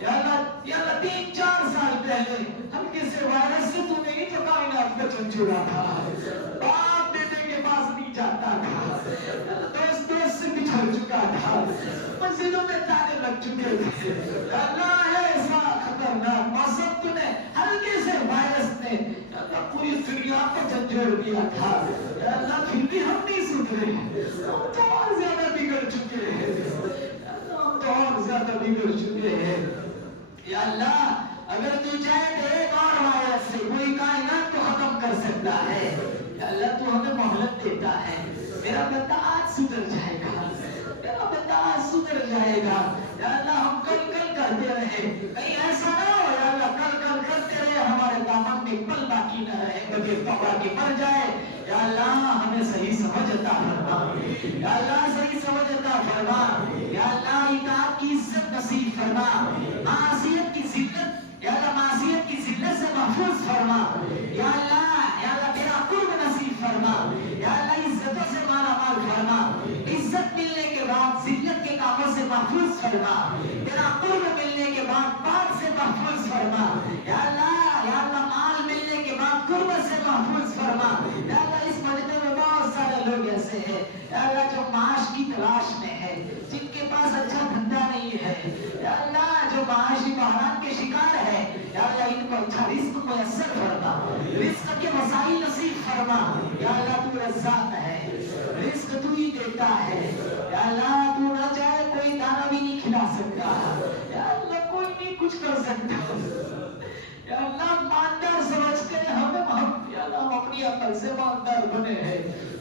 یا اللہ 3-4 سال پہلے ہلکے سے وائرس سے تو نہیں تو کائنات کا چھنچوڑا تھا، باپ بیٹے کے پاس نہیں جاتا تھا، دوست سے بچھڑ چکا تھا، مسجدوں میں تالے لگ چکے تھے۔ اللہ ایسا خطرناک موسم تو نے ہلکے سے وائرس نے پوری دنیا کو جھنجھوڑ دیا تھا۔ اللہ پھر بھی ہم نہیں سدھرے، ہم تو اور زیادہ بگڑ چکے ہیں، ہم تو اور زیادہ بگڑ چکے ہیں۔ یا اللہ اگر تو چاہے تو ایک اور وائرس سے کوئی کائنات کو ختم کر سکتا ہے۔ یا اللہ تو ہمیں مہلت دیتا ہے، میرا بندہ آج سدھر جائے گا، میرا بندہ آج سدھر جائے گا۔ یا اللہ ہم کل کرتے رہے، کہیں ایسا نہ ہو یا اللہ کل کرتے رہے ہمارے دامن میں پل باقی نہ رہے، کبھی توبہ کے مر جائے۔ یا اللہ ہمیں صحیح سمجھ عطا فرما، یا اللہ صحیح سمجھ عطا فرما، یا اللہ اطاعت کی عزت نصیب فرما، معصیت کی ذلت، یا اللہ معصیت کی ذلت سے محفوظ فرما، یا اللہ تیرا قرب نصیب فرما، یا اللہ عزتوں سے مالا مال فرما، عزت ملنے کے بعد ذلت کے کاموں سے محفوظ فرما، تیرا قرب ملنے کے بعد پاک سے محفوظ فرما، یا اللہ مال ملنے کے بعد قربت سے محفوظ فرما۔ یا اللہ اس مجمع میں بہت سارے لوگ ایسے ہیں یا اللہ جو معاش کی تلاش میں ہے، جن کے پاس اچھا دھندا نہیں ہے، یا اللہ جو معاشی بحران کے شکار ہے، یا اللہ ان کو اچھا رزق میسر فرما، رزق کے مسائل نصیب فرما۔ یا اللہ تو رزاق ہے، رزق تو ہی دیتا ہے، یا اللہ تو نہ چاہے کوئی دانا بھی نہیں کھلا سکتا، یا اللہ کوئی نہیں کچھ کر سکتا۔ یا اللہ مالدار سمجھتے ہیں ہمیں، یا اللہ ہم اپنی عقل سے مالدار بنے ہیں۔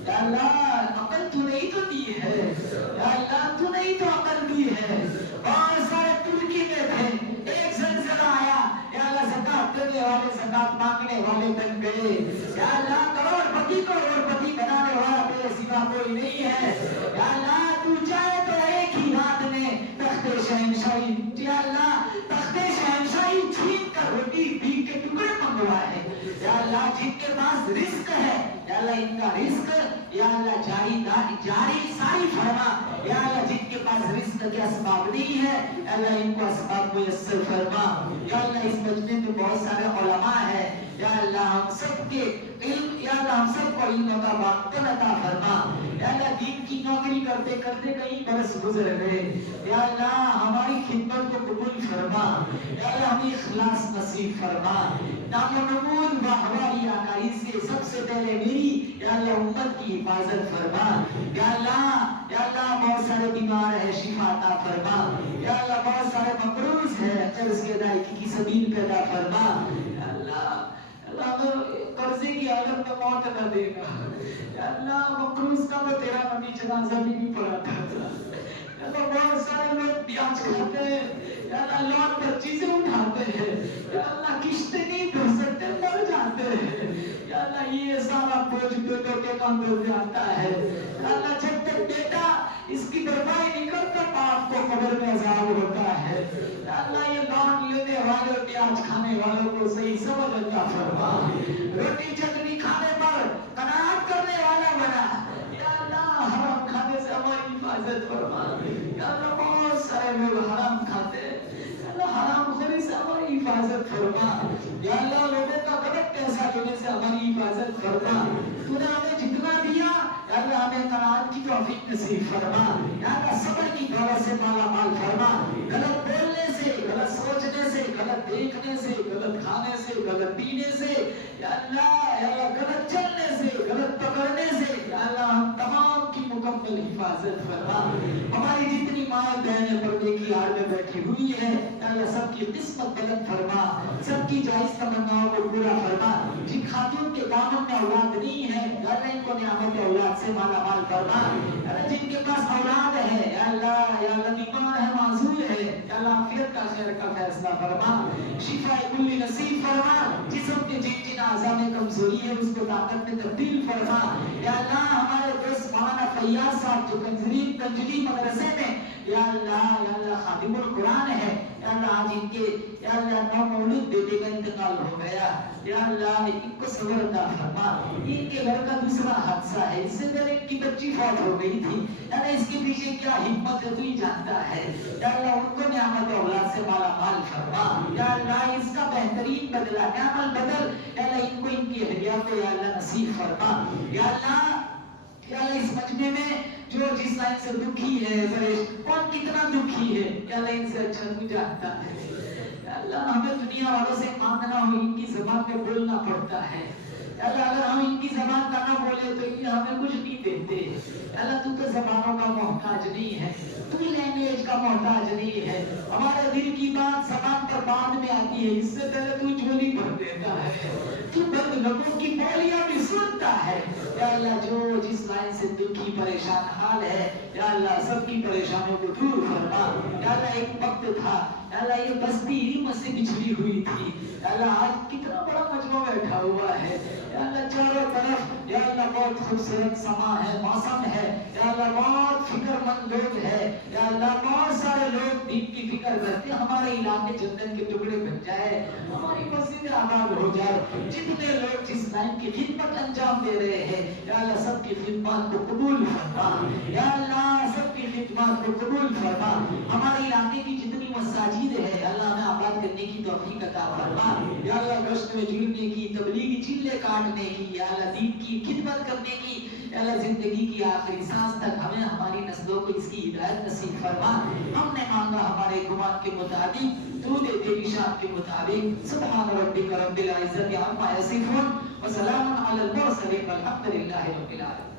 یا اللہ عقل تو نہیں تو دی ہے، یا اللہ تو نہیں تو عقل دی ہے۔ بہت سارے ترکی میں تھے، ایک زلزلہ آیا، یا اللہ زکات دینے والے زکات مانگنے والے بن گئے۔ یا اللہ کروڑ پتی کو کروڑ پتی بنانے والا تیرے سوا کوئی نہیں ہے۔ یا اللہ تو چاہے تو ایک ہی رات میں تخت شہنشاہی، یا اللہ تخت شہنشاہی چھین کر روٹی بھیک کے ٹکڑے منگوائے۔ یا اللہ جن کے پاس رزق ہے، یا اللہ ان کا رزق یا اللہ جاری ساری فرما۔ یا اللہ جن کے پاس رزق کے اسباب نہیں ہے، یا اللہ ان کو اسباب میسر فرما۔ یا اللہ اس مجمع میں بہت سارے علماء ہیں، یا اللہ ہم سب کے علم، یا اللہ ہم سب کو علم کا باطن عطا فرما۔ یا اللہ دین کی نوکری کرتے کرتے کئی برس گزر گئے، یا اللہ ہماری خدمت کو قبول فرما، یا اللہ ہمیں اخلاص نصیب فرما۔ نام و نمود باہوائی آکائی سے سب سے پہلے میری یا اللہ امت کی حفاظت فرما۔ یا اللہ بہت سارے بیمار ہے، شفا عطا فرما۔ یا اللہ بہت سارے مقروض ہے، قرض کی ادائیگی کی سبیل پیدا فرما۔ یا اللہ قرضے کی حالت میں موت نہ دے گا۔ یا اللہ مقروض کا تو تیرا نبی جنازہ بھی پڑھا تھا۔ یا اللہ بہت سارے لوگ بیاج کھاتے ہیں، یا اللہ لون پر چیزیں اٹھاتے ہیں، یا اللہ کشتے نہیں بھر سکتے مر جاتے ہیں۔ یا اللہ یہ سارا بوجھ بیٹوں کے کاندھوں پہ آتا ہے۔ یا اللہ جب تک بیٹا اس کی بھرپائی نہیں کرتا باپ کو قبر میں عذاب ہوتا ہے۔ یا اللہ یہ لون لینے والے بیاج کھانے والوں کو صحیح سمجھ عطا فرما، روٹی چٹنی کھانے پر قناعت کرنے والا بنا۔ یا اللہ حرام کھانے سے ہماری حفاظت فرما۔ یا اللہ بہت سارے لوگ حرام کھاتے ہیں، یا اللہ حرام خوری سے ہماری حفاظت فرما۔ یا اللہ لوگوں کا غلط پیسہ لینے سے ہماری حفاظت فرما۔ تو نے ہمیں جتنا دیا، یا اللہ ہمیں قناعت کی توفیق نصیب فرما۔ یا اللہ صبر کی دولت سے مالا مال فرما، غلط بولنے سے، غلط سوچنے سے، غلط دیکھنے سے، غلط کھانے سے، غلط پینے سے، یا اللہ غلط چلنے سے، غلط پکڑنے سے، یا اللہ ہم تمام کی مکمل حفاظت فرما۔ ہماری جتنی ماں بہنیں پردے کی آڑ میں بیٹھی ہوئی ہے، یا اللہ سب کی قسمت بلند فرما، سب کی جائز تمناؤں کو پورا فرما۔ جن خاتون کے دامن میں اولاد نہیں ہے، یا اللہ ان کو نعمت اولاد سے مالا مال فرما۔ یا اللہ جن کے پاس اولاد ہے، یا اللہ بیمار ہے، معذور ہے، یا اللہ عافیت کا خیر کا فیصلہ فرما، شفا کلی نصیب فرما، جسم کے جن اعضاء میں کمزوری कमजोरी है उसको ताकत में तब्दील फरमा। या अल्लाह हमारे दोस्त मौलाना फैयाज साहब जो कंजली मदरसे में या अल्लाह खादिमुल कुरान है, या अल्लाह आज इनके या अल्लाह 9 मौलूद बेटे का इंतकाल हो गया। या अल्लाह इनको सब्र अता फरमा। इनके घर का दूसरा हादसा है, इससे पहले इनकी बच्ची फौत हो गई थी। या अल्लाह इसके पीछे क्या हिकमत है तू ही जानता है। या अल्लाह उनको नियामत औलाद से माला माल फरमा। या अल्लाह इसका बेहतरीन बदला नियामत बदल या अल्लाह इनको इनकी हदिया को या अल्लाह नसीब फरमा। या अल्लाह इस मजमे में जो जिस लाइन से दुखी है कौन कितना दुखी है या अल्लाह इनसे अच्छा तू जानता है। या अल्लाह हमें दुनिया वालों से मांगना हो इनकी ज़बान में बोलना पड़ता है। या अल्लाह अगर हम इनकी ज़बान का ना बोले तो ये हमें कुछ नहीं देते। अल्लाह तू तो ज़बानों का मोहताज नहीं है, तू लैंग्वेज का मोहताज नहीं है। हमारे दिल की बात ज़बान पर बाद में आती है, इससे पहले तू झोली भर देता है। तू बंद लोगों की बोलियां भी सुनता है। या अल्लाह जो जिस लाइन से दुखी परेशान हाल है या अल्लाह सबकी परेशानियों को दूर फरमा। या अल्लाह एक वक्त था या अल्लाह ये बस्ती इल्म से बिछड़ी हुई थी। या अल्लाह आज कितना बड़ा मजमा बैठा हुआ है। या अल्लाह चारों तरफ या अल्लाह बहुत खूबसूरत समा है, मौसम है। या अल्लाह बहुत फिक्रमंद लोग है। या अल्लाह बहुत सारे लोग दीन की फिक्र करते हैं, हमारे इलाके जन्नत के टुकड़े बन जाए, हमारी मस्जिद आबाद हो जाए। जितने लोग जिस लाइन की खिदमत अंजाम दे रहे हैं या अल्लाह सबकी खिदमत को कबूल फरमा। या अल्लाह सबकी खिदमत को कबूल फरमा। हमारे इलाके की जितनी मसाजिद है अल्लाह हमें आबाद करने की तौफीक अता फरमा। या अल्लाह गश्त में जुड़ने की, तबलीगी चिल्ले काटने की, या अल्लाह दीन की खिदमत करने की, या अल्लाह जिंदगी की आखिरी सांस तक हमें हमारी नस्लों को इसकी हिदायत नसीब फरमा। हमने मांगा हमारे गुमान के मुताबिक, तू दे तेरी शान के मुताबिक। सुभान रब्बिक रब्बिल इज्जति अम्मा यसिफून व सलामुन अलल मुरसलीन वल्हम्दुलिल्लाहि रब्बिल आलमीन।